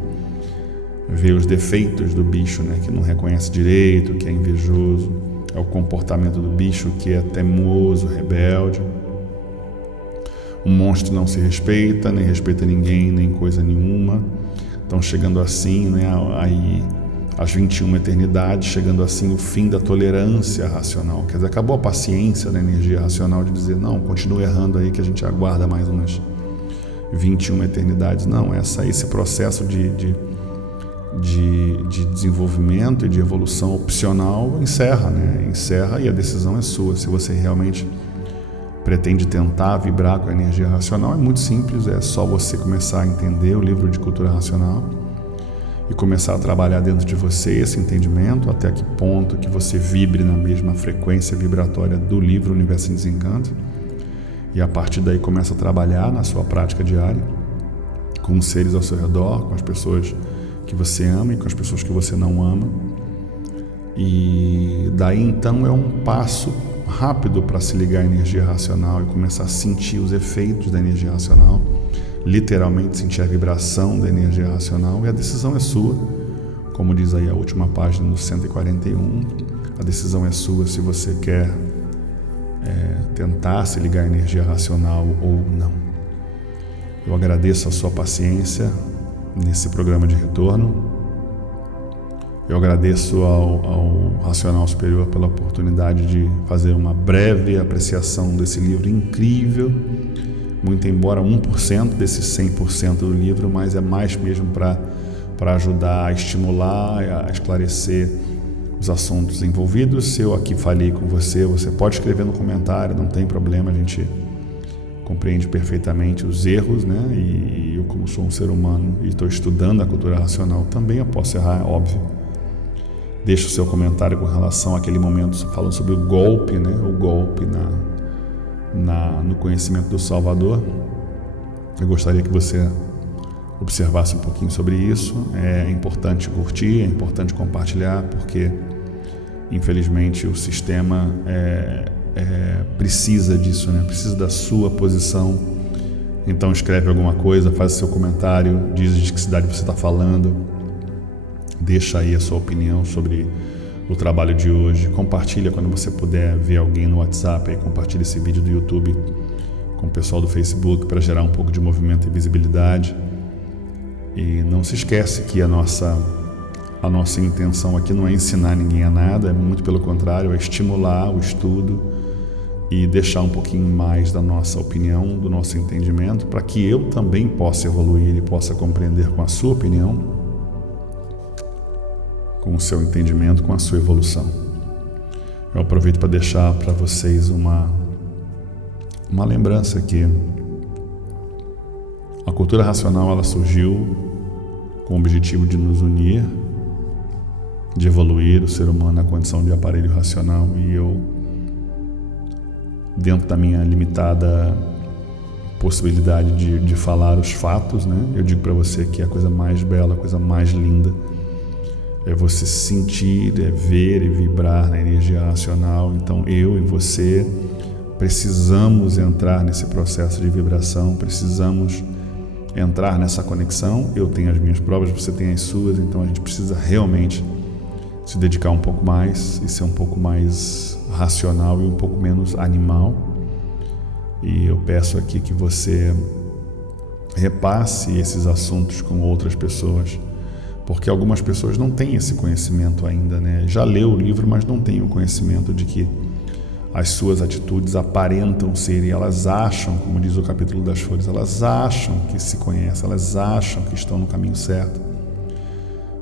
vê os defeitos do bicho, né, que não reconhece direito, que é invejoso, é o comportamento do bicho que é teimoso, rebelde. O monstro não se respeita, nem respeita ninguém, nem coisa nenhuma. Então, chegando assim, né, aí às 21 eternidades, chegando assim o fim da tolerância racional. Quer dizer, acabou a paciência da energia racional de dizer, não, continue errando aí que a gente aguarda mais umas 21 eternidades. Não, esse processo de desenvolvimento e de evolução opcional encerra, né? Encerra, e a decisão é sua. Se você realmente pretende tentar vibrar com a energia racional, é muito simples, é só você começar a entender o livro de cultura racional e começar a trabalhar dentro de você esse entendimento, até que ponto que você vibre na mesma frequência vibratória do livro Universo em Desencanto, e a partir daí começa a trabalhar na sua prática diária com os seres ao seu redor, com as pessoas que você ama e com as pessoas que você não ama, E daí então é um passo rápido para se ligar à energia racional e começar a sentir os efeitos da energia racional, literalmente sentir a vibração da energia racional, e a decisão é sua, como diz aí a última página do 141, a decisão é sua se você quer tentar se ligar à energia racional ou não. Eu agradeço a sua paciência nesse programa de retorno. Eu agradeço ao Racional Superior pela oportunidade de fazer uma breve apreciação desse livro incrível, muito embora 1% desse 100% do livro, mas é mais mesmo para ajudar a estimular, a esclarecer os assuntos envolvidos. Se eu aqui falei com você, você pode escrever no comentário, não tem problema, a gente compreende perfeitamente os erros, né? E eu, como sou um ser humano e estou estudando a cultura racional, também eu posso errar, é óbvio. Deixa o seu comentário com relação àquele momento falando sobre o golpe, né? O golpe no conhecimento do Salvador. Eu gostaria que você observasse um pouquinho sobre isso. É importante curtir, é importante compartilhar, porque infelizmente o sistema precisa disso, né? Precisa da sua posição. Então escreve alguma coisa, faz o seu comentário, diz de que cidade você está falando. Deixa aí a sua opinião sobre o trabalho de hoje. Compartilha quando você puder, ver alguém no WhatsApp, aí compartilha esse vídeo do YouTube com o pessoal do Facebook para gerar um pouco de movimento e visibilidade. E não se esquece que a nossa intenção aqui não é ensinar ninguém a nada, é muito pelo contrário, é estimular o estudo e deixar um pouquinho mais da nossa opinião, do nosso entendimento, para que eu também possa evoluir e possa compreender com a sua opinião, com o seu entendimento, com a sua evolução. Eu aproveito para deixar para vocês uma lembrança que a cultura racional ela surgiu com o objetivo de nos unir, de evoluir o ser humano na condição de aparelho racional, e eu, dentro da minha limitada possibilidade de falar os fatos, né, eu digo para você que a coisa mais bela, a coisa mais linda é você sentir, é ver e vibrar na energia racional. Então eu e você precisamos entrar nesse processo de vibração, precisamos entrar nessa conexão. Eu tenho as minhas provas, você tem as suas, então a gente precisa realmente se dedicar um pouco mais e ser um pouco mais racional e um pouco menos animal. E eu peço aqui que você repasse esses assuntos com outras pessoas, porque algumas pessoas não têm esse conhecimento ainda, né? Já leu o livro, mas não tem o conhecimento de que as suas atitudes aparentam ser, e elas acham, como diz o capítulo das flores, elas acham que se conhecem, elas acham que estão no caminho certo.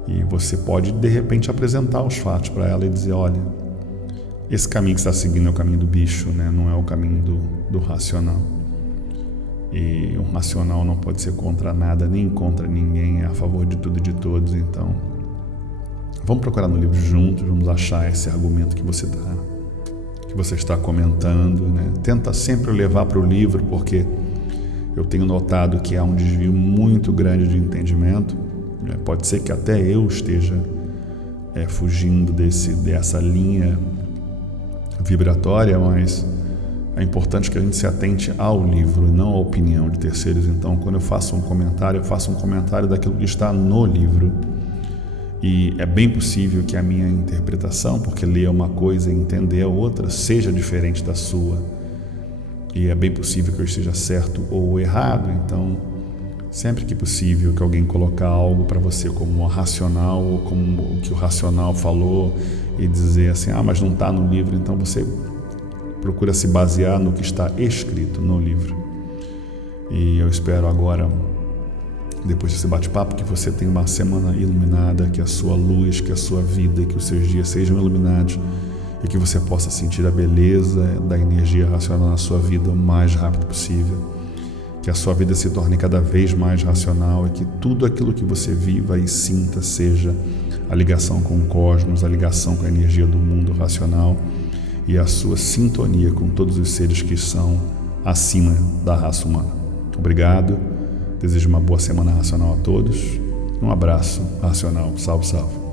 E você pode, de repente, apresentar os fatos para ela e dizer, olha, esse caminho que você está seguindo é o caminho do bicho, né? Não é o caminho do racional. E um racional não pode ser contra nada, nem contra ninguém, é a favor de tudo e de todos. Então, vamos procurar no livro juntos, vamos achar esse argumento que você está comentando, né? Tenta sempre levar para o livro, porque eu tenho notado que há um desvio muito grande de entendimento. Pode ser que até eu esteja fugindo dessa linha vibratória, mas é importante que a gente se atente ao livro, não à opinião de terceiros. Então, quando eu faço um comentário, eu faço um comentário daquilo que está no livro. E é bem possível que a minha interpretação, porque ler uma coisa e entender a outra, seja diferente da sua. E é bem possível que eu esteja certo ou errado. Então, sempre que possível que alguém colocar algo para você como racional, ou como o que o racional falou, e dizer assim, mas não está no livro, então você procura se basear no que está escrito no livro. E eu espero agora, depois desse bate-papo, que você tenha uma semana iluminada, que a sua luz, que a sua vida, que os seus dias sejam iluminados e que você possa sentir a beleza da energia racional na sua vida o mais rápido possível. Que a sua vida se torne cada vez mais racional e que tudo aquilo que você viva e sinta seja a ligação com o cosmos, a ligação com a energia do mundo racional e a sua sintonia com todos os seres que são acima da raça humana. Obrigado, desejo uma boa semana racional a todos. Um abraço racional. Salve, salve.